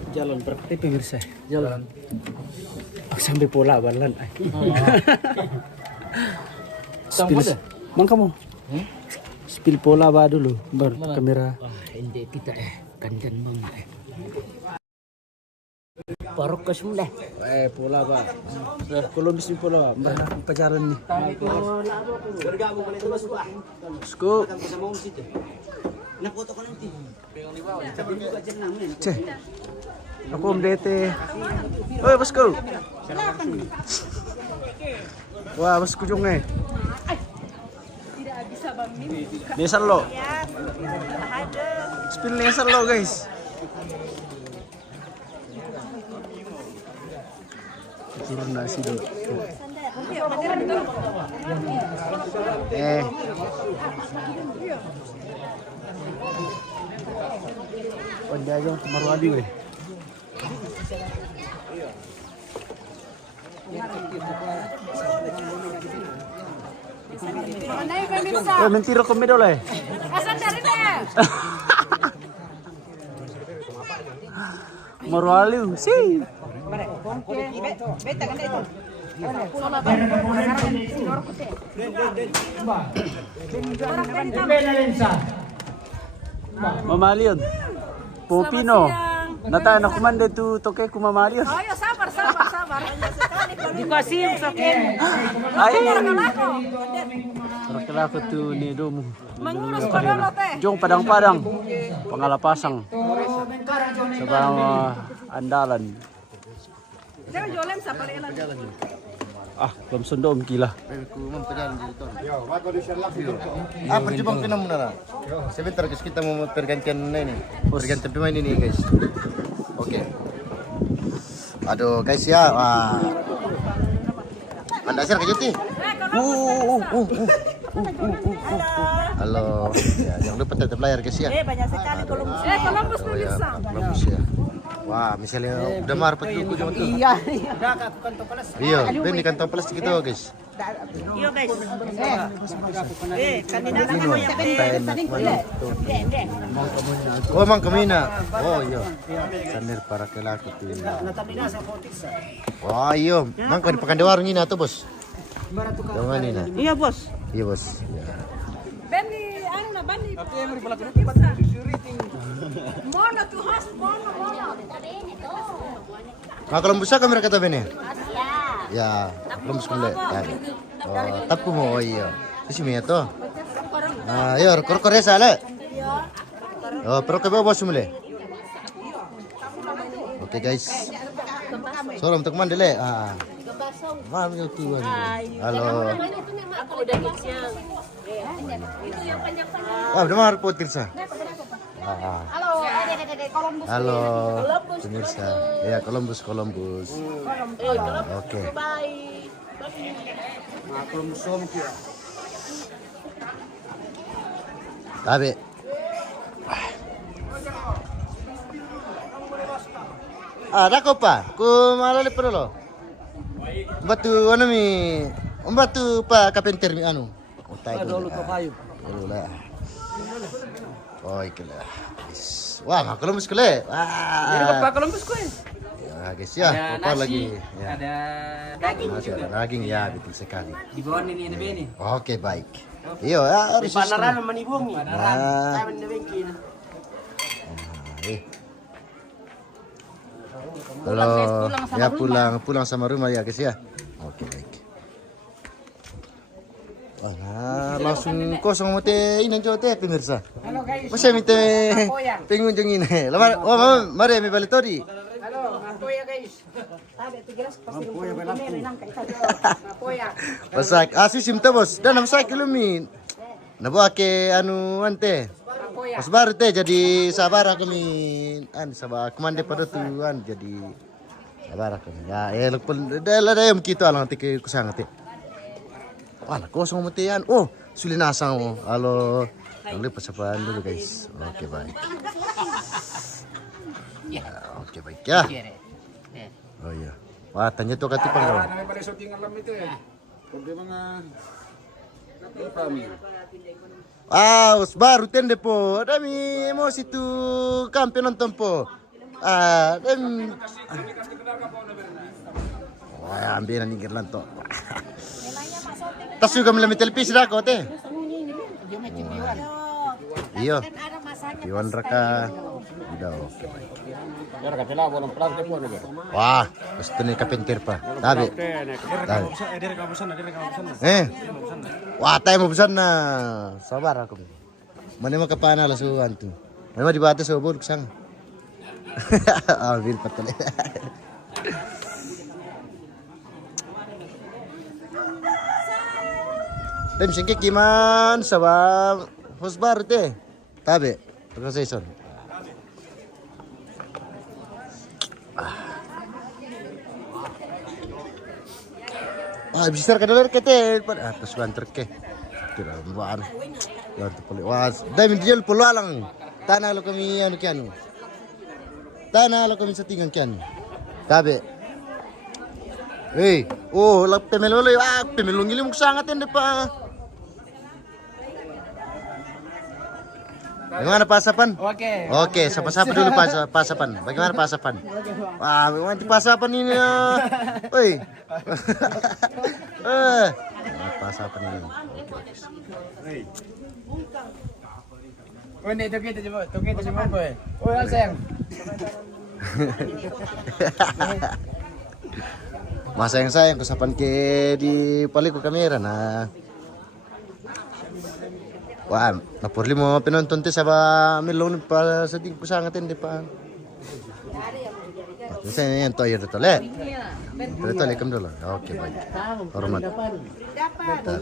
Jalan berarti pemirsa. Jalan. Sampai pola balan. Spill. Mang kamu. Spill pola ba dulu baru kamera. Hindi kita kandan mong. Parok ka semula. Pola ba. Kalau bisnis pola ba pacaran nih. Sko. Nakuto ko ng TV. Cek. Aku Om Dete. Oi, bosku. Wah, bosku jongnya. Tidak bisa bami. Nesan lo. Spill nesan lo, guys. Turun nasi dulu. Wanda aja Marwadi weh. Manay pemirsa. Oh, mentira kami dulu eh. Asan dari deh. Marwali sih. Mamalion. Popino. Nata na kumande tu toke kumamalion. Oh, ya sabar. Dikasih sakin. Ay. Rakelako tu ni domu. Mengurus padolo teh. Jong padang-padang. Pangalapasang. Sabang andalan. Dia jualan sa pala jalan. Belum sendom gila. Apa Jepang pinam benar? Sebentar guys, kita mau pergantian ini. Pergantian pemain ini guys. Oke. Aduh guys ya. Wah. Anda share ke Juti? Halo. Ya, jangan lupa tetap layar guys ya. Banyak sekali Columbus. Columbus pemirsa. Columbus ya. Wah, misalnya udah marpet dulu cuma tuh. Udah kak, aku kantong palas. Iya, ben di kantong plastik itu guys. Iya guys. Kanina Ini loh, enak banget tuh. Oh, Mang Kamina. Oh iya. Sanir para kelaki tuh. Wah iya, Mang kan di pekan di warung ini atau bos? Jangan ini nah. Iya bos. Iya bos. Ya. Bani, ano na, bani. Mono to host, mono. Nah, kalau busa kamera kata bene. Ya, kalau bus kule. Ya. Oh, tapu mo iya. Sisi mi to. Ah, yo, kor sale. Oh, pero ke bos mule. Oke guys. Sorom untuk mandele. Ah. Mam yo tuan. Halo. Ako udah siang. Itu yang panjang-panjang. Wah, udah mahal potir sa. Ah. Halo, Columbus. Halo, pemirsa. Ya, Columbus. Oke. Bye. Tabe. Ada ko pa? Kumalali pa lo. Batu ano mi? Batu pa kapenter mi ano? Utay ko. Dolo to kayo. Wala. Oh, ikala. Wah, Columbus kule. Wah. Pak Columbus ko eh. Ya, guys ya. Apa lagi? Ya. Ada daging Masih ada daging ya, betul sekali. di bawah ini ada beni. Oke, baik. Iya, ya, harus Panaran manibong. Nah, Kami nabengkin. kalau ya pulang sama rumah ya guys ya. Oke, baik. Wah, nah, langsung kosong mau teh ini aja teh pemirsa. Halo guys. Masih minta pengunjung ini. Lamar, oh mama, mari mi balik tadi. Halo, Mapoya guys. Pasak, asis simta bos. Dan nama saya kilumin. Nabuah ke anu ante. Pas baru teh jadi sabar kami sabar komande pada tuan jadi sabar kami. Ya, pun dah yang kita alang tike kusang teh. Wah, kosong mutian. Oh, sulinasang oh. Halo. Lalu persiapan dulu guys. Oke, baik. Ya, oke baik ya. Oh iya. Wah, tanya tuh kati pang. Pada syuting alam itu ya. Problema baru tende po. Dami emosi tu kampion nonton po. Wah, ambil nanti gerlanto. Tas juga melalui televisi dah kau teh. Iya. Iwan raka. Udah oke baik. Wah, pasti nih kapenter pa. Tabi. Wah, tayo mo busan na. Sabar ako. Mana mo kapana lasuan tu. Mana di batas sa bulk sang. Ambil patali. Dem singke kiman sabang hosbar te. Tabi. Pagkasaison. Bisa ka dalar kete atas banter ke. Tira buan. Yan to puli. Was, dai min diel pulo lang. Tanah lo kami anu kianu. Tanah lo kami sa tingan kianu. Tabi. Oh, lap pemelolo. Pemelong ilim sangat ende pa. Bagaimana pasapan? Oke, sapa-sapa dulu pasapan. Bagaimana pasapan? Wah, nanti pasapan ini ya. Woi. Pasapan ini. Oh, ini itu kita coba apa? Oh, sayang. Mas sayang kesapan ke di paliko kamera nah. Wah, napurli mo penonton te saba milon pa sa ting kusangatin di pa. Misalnya yang toyer itu le. Itu le kam dulu. Oke, baik. Hormat. Dapat.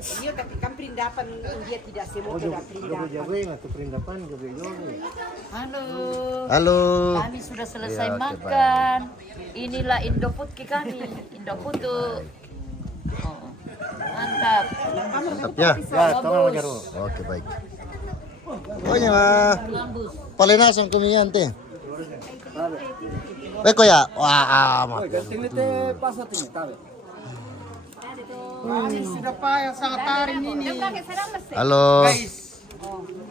Iya, tapi kan perindapan dia tidak semua tidak perindapan. Halo. Kami sudah selesai Iya, oke, makan. Inilah Indofood kami. Indofood tuh. Oh, mantap. Mantap ya. Oke, baik. Pokoknya paling nasong kumian teh. Beko ya? Wah, amat. Sudah payah sangat taring ini. Halo.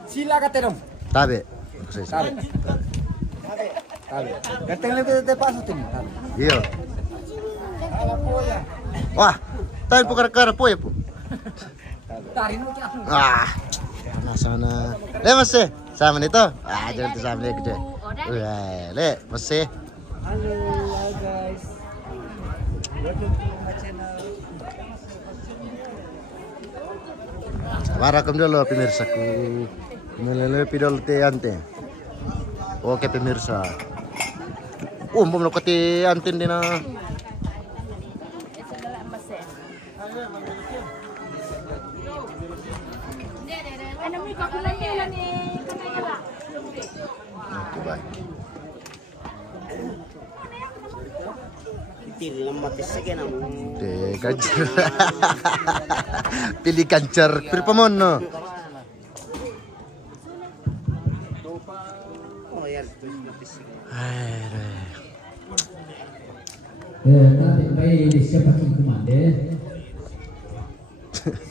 Sila ka terong. Tabe. Kateng lebih te pasok ini. Iya. Wah, tayo po karakara po ya po. Ah, sana. Le masih sama nito. Ah, jangan sama le gede. Wah, le masih. Halo guys. Welcome to my channel. Marakum dulu pemirsaku. Melelepi dulu ante. Oke pemirsa. Mau melokati antin dina. Baik. De kancar. Pilih kancar pirpamono. Tapi bayi di siapa yang kumande?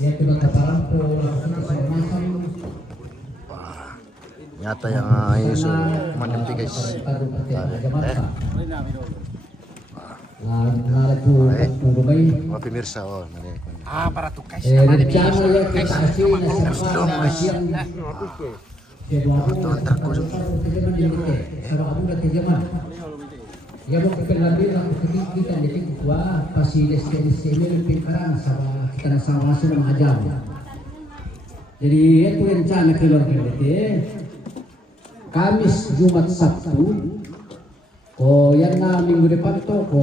Ya kita kaparan po lakukan keselamatan. Nyata yang Yesus menempi guys. Wah pemirsa, oh Para tukas. Rencana ya kita hasil ya mau kekelandir aku kita jadi kuah pasti destinasi pingkaran sama kita sama sudah mengajar. Jadi itu rencana keluar kita. Kamis, Jumat, Sabtu. Oh yang na minggu depan to ko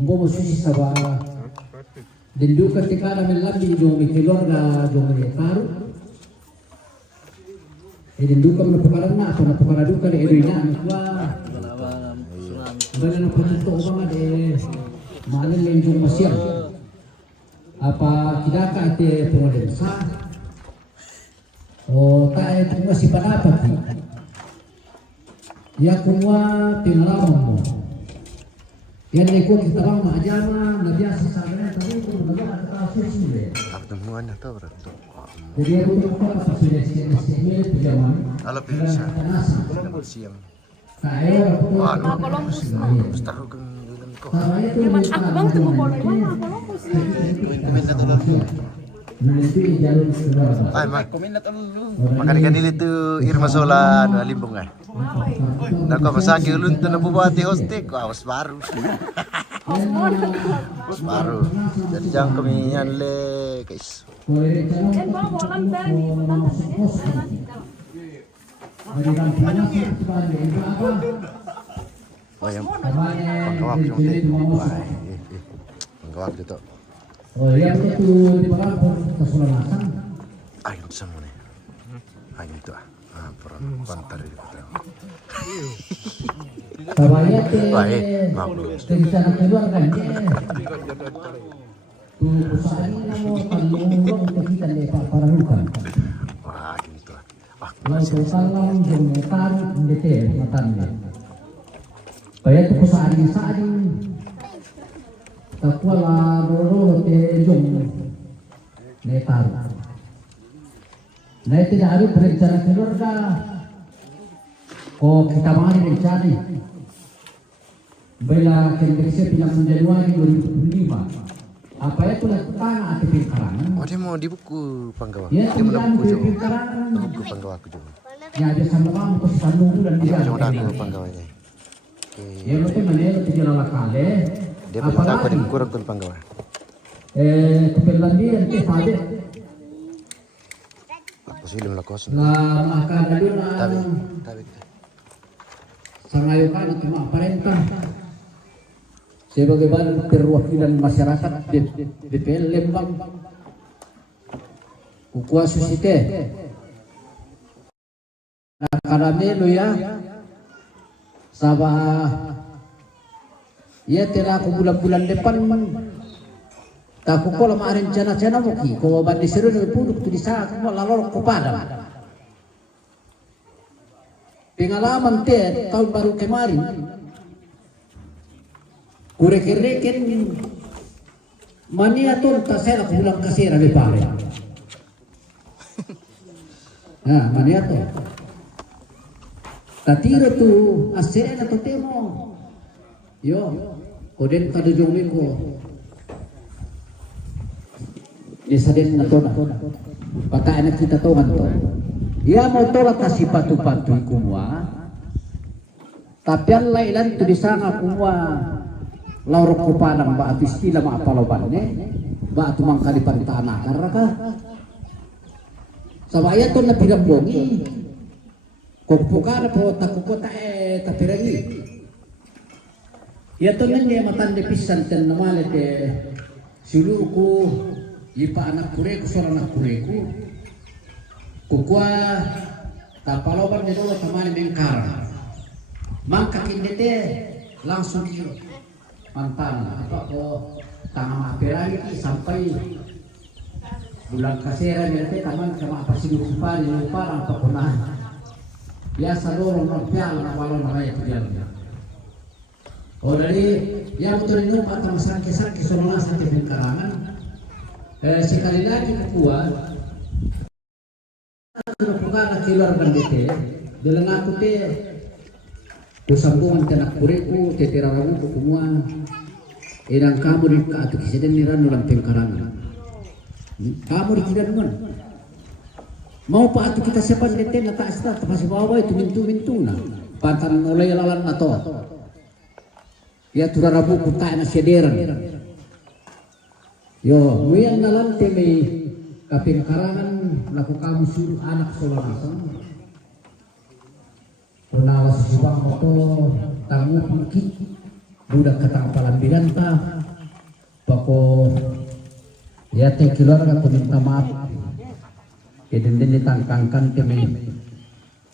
mau susi sama. Dan dulu ketika namin labi jomi keluarga jomi taruh. Jadi dulu kami napukaran na atau napukaran duka di Edwina kuah. Bagaimana penentu orang ada mana lenjung Mesir? Apa tidak ada pengalensa? Oh, tak itu masih pendapat. Ya kumua pengalaman mo. Yang ikut kita orang aja mah biasa sahaja tapi itu benar ada kasus ni. Pertemuan atau berarti. Jadi aku tuh apa sudah ini perjalanan. Halo pemirsa. Selamat siang. Taruh ke dalam kau. Abang tunggu bola mana? Ay, makan ikan nila itu Irma Sola no limbong ay. Nako masagi ulun to na bubati hostek, awas baru. Awas baru. Jadi jangan kami yan le guys. Oh yang penggawak penggawak gitu. Oh yang itu di bawah kesulanasan. Ayun sama nih. Ayun itu peran pantar itu. Sabaya Baik, maaf. rencana keluar kan tuh perusahaan ini mau tanggung untuk kita di para hutan. Wah gitu. Lalu salam jumatan detail matanya. Kaya itu perusahaan ini saat ini takwala roro te jom netar. Nah tidak ada perencana keluarga. Oh kita mari rencana. Bila kendeknya pinang Januari 2005. Apa itu lakukan aktif karangan? Oh dia mau di buku Panggawa. Ya, Dia mau buku jo. karangan. Buku Panggawa aku jo. Ya ada sama kamu ke Bandung dan di Dia mau aku Panggawanya. ya itu menel tiga kali. Dia punya aku di kurang kun Panggawa. Kepelan dia ke tadi. Aku sih lim lakos. Lah makan dulu Tapi lah. tapi Sangayukan atau aparentah. Sebagai perwakilan masyarakat DPL Lembang Kukua Susite karena lo ya sabah ya telah aku bulan-bulan depan tak aku kalau mau rencana mau ki kau bandi seru dengan puduk tu di sana aku mau lalor ko padam pengalaman te tahun baru kemarin kurek-kureken mania tonta saya aku bilang kasira di pare. Nah, mania to. Tatiro tu asera to temo. Yo, koden kado jongi ko. Isaden na to na. Pataan na kita to to. Ia mau tolak kasih patu-patu kumwa. Tapi ang lailan tu di sana kumwa. Laurok ko panang ba atis tila maapaloban ba atumang kalipan tanah karaka sabaya to na pinabongi kung pukara po takukota tapiragi ya to nan niya matande pisan ten namalit silu ko ipa anak kureku soal anak kureku kukwa tapaloban nito tamani mengkara mangka kindete langsung kiro mantan apa ko tanga maperagi sampai bulan kasera nilai taman sama apa sih lupa apa pernah biasa dorong nopial na walon na raya tujuan oh dari yang betul ini atau sakit soalnya sakit karangan sekali lagi kuat sudah bukan keluar bandete dalam aku teh kusambungan tenak kuriku teteraramu semua irang kamu di atu kiseden niran dalam pengkarangan kamu di kidan mau pak atu kita sepan dete na tak asta masih bawa itu mintu na pantaran oleh lalan nato ya turarabu kuta na sederan yo muyan nalan teme kapengkarangan laku kamu suruh anak solarasang penawas subang moto tamu piki budak ketang palambilan ta pako ya teh keluarga aku minta maaf kedeng ditangkangkan kami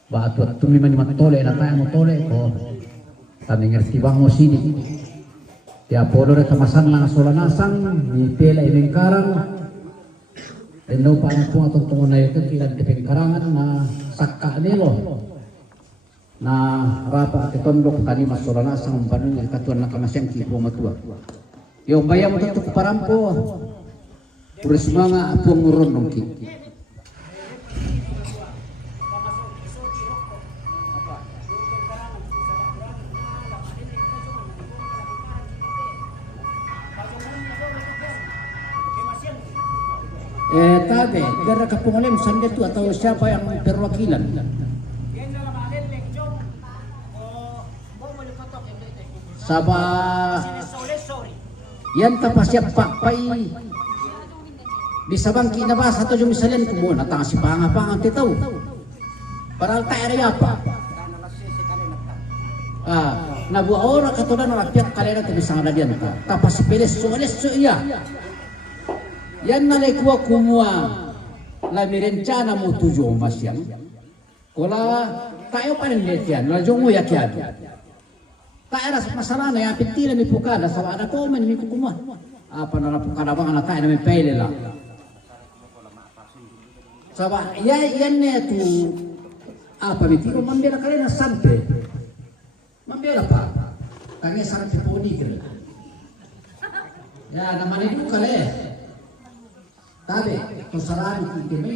batu tumi mani matole na tayo motole ko tani ngerti bang mo sini ya polo re kamasan lang solanasang ni pela imengkarang endo pa na po atong tungo na ito kilan tipengkarangan na sakka nilo na rapa ketondok tani masolana sang umpanun yang katuan na kamasyang kipo matua yung bayam mo ito kuparampo puris mga apong nguron nung ki tabe gara kapungalim sanda tu atau siapa yang perwakilan Sabah yan tapasya pakpay di sabang kinabas atau yung misalyan kumo natang si pangapangan titaw paral tayo apa nabuha ora katulan na rapiat kalera tabi sang nadiyan tapas pilis so iya yan nalikuwa kumua lamirencana mo tujuh masyang kula tayo panilit yan lajong mo yakyan tak ada masalah na yang pintil mi pukada sa ada ko man mi kukuma apa na pukada bang anak tayo na mi pele la saba yan ne tu apa mi tiro mambela kale na sampe mambela pa tangi sampe poni kire ya na mani du kale tabe to sarani kime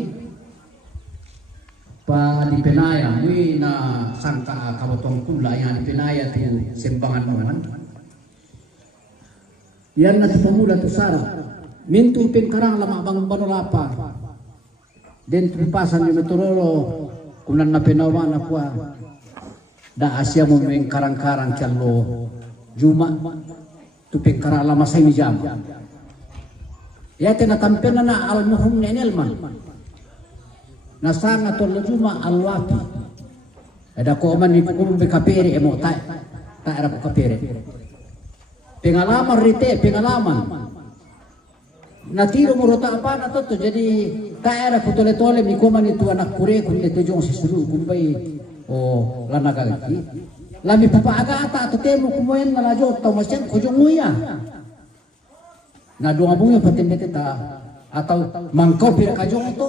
pa di penaya mui na sangka kabotong kula yang di penaya tu sembangan naman yan na pemula tu sara mintu pengkarang lama bang banolapa den tumpasan yung metorolo kunan na penawan akwa da asya mo mengkarang-karang kallo juma tu pengkarang lama say mijam ya tinatampen na almuhum na inelman nasanga tolo juma alwapi ada ko man ni kukum be kapere emo ta era ko kapere pengalaman rite pengalaman natiro mo rota apa na to jadi ta era ko tole mi ko man itu anak kure kun te jong sisuru kumbay o lanaga gati lami papaaga ata to temo kumoyen na lajo to masyan ko jong uya na duabung yung patindete ta atau mangkau pira kajong to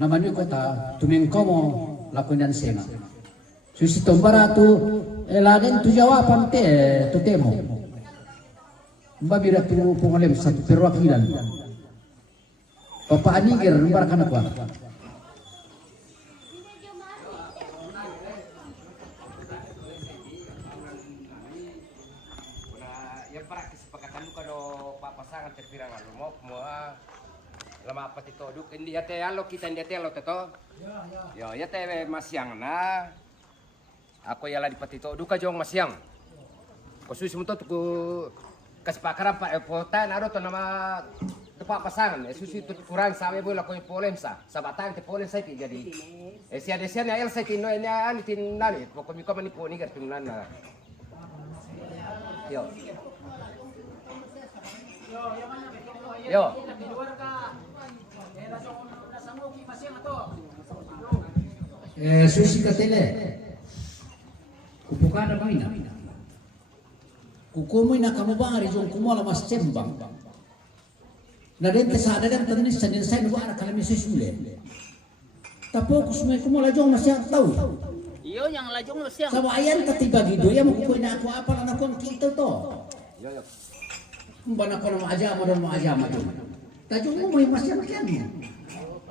naman ko ta tumingko mo lakunan sena Susi tombara tu eladen tu jawaban tu temo. Mbabira tu pengolem satu perwakilan. Bapak Anigir nomor kana kuat. Yang para kesepakatan kalau pak pasangan terpirang mau lama apa itu duk ini ya teh lo kita ini teh lo teto ya teh masyang na aku ya lah di patito duka jong masyang khusus untuk tuh kesepakatan pak epotan ada tuh nama pak pasangan susu itu kurang sabe boleh aku polem sabatang te polem saya jadi sia ya el saya tino ini ani tin nani pokoknya kau manipu ni kerja nana yo Susi katele. Kupukada maina. Kukumoy na kamubang rizong kumola mas cembang. Na dente sa adadan tananis sa ninsay nuwa na kalami susule. Tapo kusumay kumola jong masya tau. Iyo yang lajong lo siang. Sa wayan katiba gido ya makukuy na ako apa na nakon kita to. Mbana ko na maajama don maajama don. Tajong mo may masya makian mo.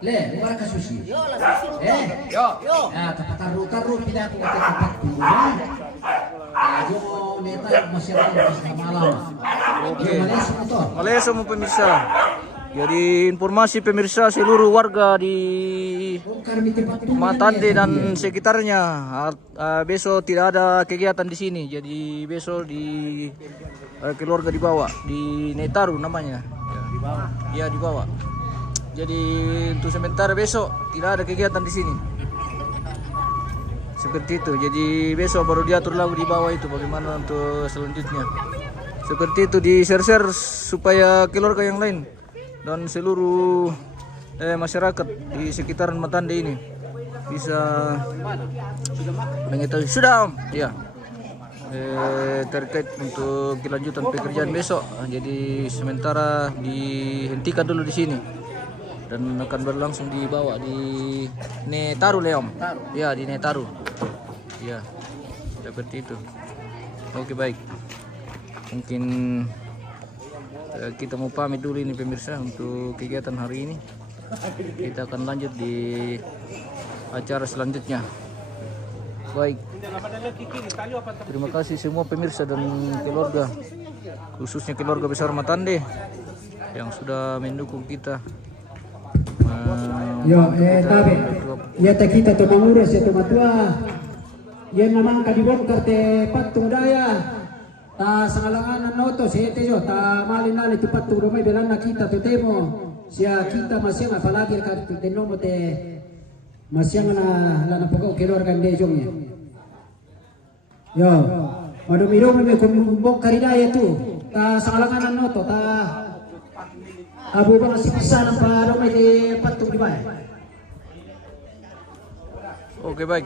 Le, wala ka susi. Yo lah susi. yo Ah, taru tidak aku kata tempat kuburan. Ayo neta masih ada di malam. Oke. Malaysia motor. Malaysia mo pemirsa. Jadi informasi pemirsa seluruh warga di Bongkar di tempat Matande dan sekitarnya besok tidak ada kegiatan di sini. Jadi besok di keluarga dibawa di Netaru namanya. Ya, dibawa. Jadi untuk sementara besok tidak ada kegiatan di sini. Seperti itu. Jadi besok baru diatur lagi di bawah itu bagaimana untuk selanjutnya. Seperti itu di share supaya keluarga yang lain dan seluruh masyarakat di sekitaran Matande ini bisa mengetahui. Sudah Om? Ya. Terkait untuk kelanjutan pekerjaan besok. Jadi sementara dihentikan dulu di sini. Dan akan berlangsung dibawa di Netaru Leom. Ya, di Netaru. Ya, seperti itu. Oke, baik. Mungkin kita mau pamit dulu ini pemirsa untuk kegiatan hari ini. Kita akan lanjut di acara selanjutnya. Baik. Terima kasih semua pemirsa dan keluarga, khususnya keluarga besar Matande yang sudah mendukung kita. Yo, tabe. Ya kita to mangurus ya to matua. Yan naman kadibongkar te patung daya. Ta sangalangan noto sete yo ta malin tu patung rumay belan na kita to temo. Siya kita masyang apalagi ka tenomo te masyang na lana pagaw keluarga de jongnya. Yo, madumiro me kumbongkar daya tu. Ta sangalangan noto ta Abu bang si bisa nampak rumah di patung di bawah. Oke, baik.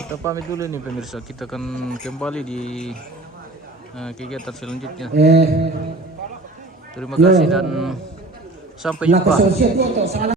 Kita pamit dulu nih pemirsa. Kita akan kembali di kegiatan selanjutnya. Terima kasih dan sampai jumpa.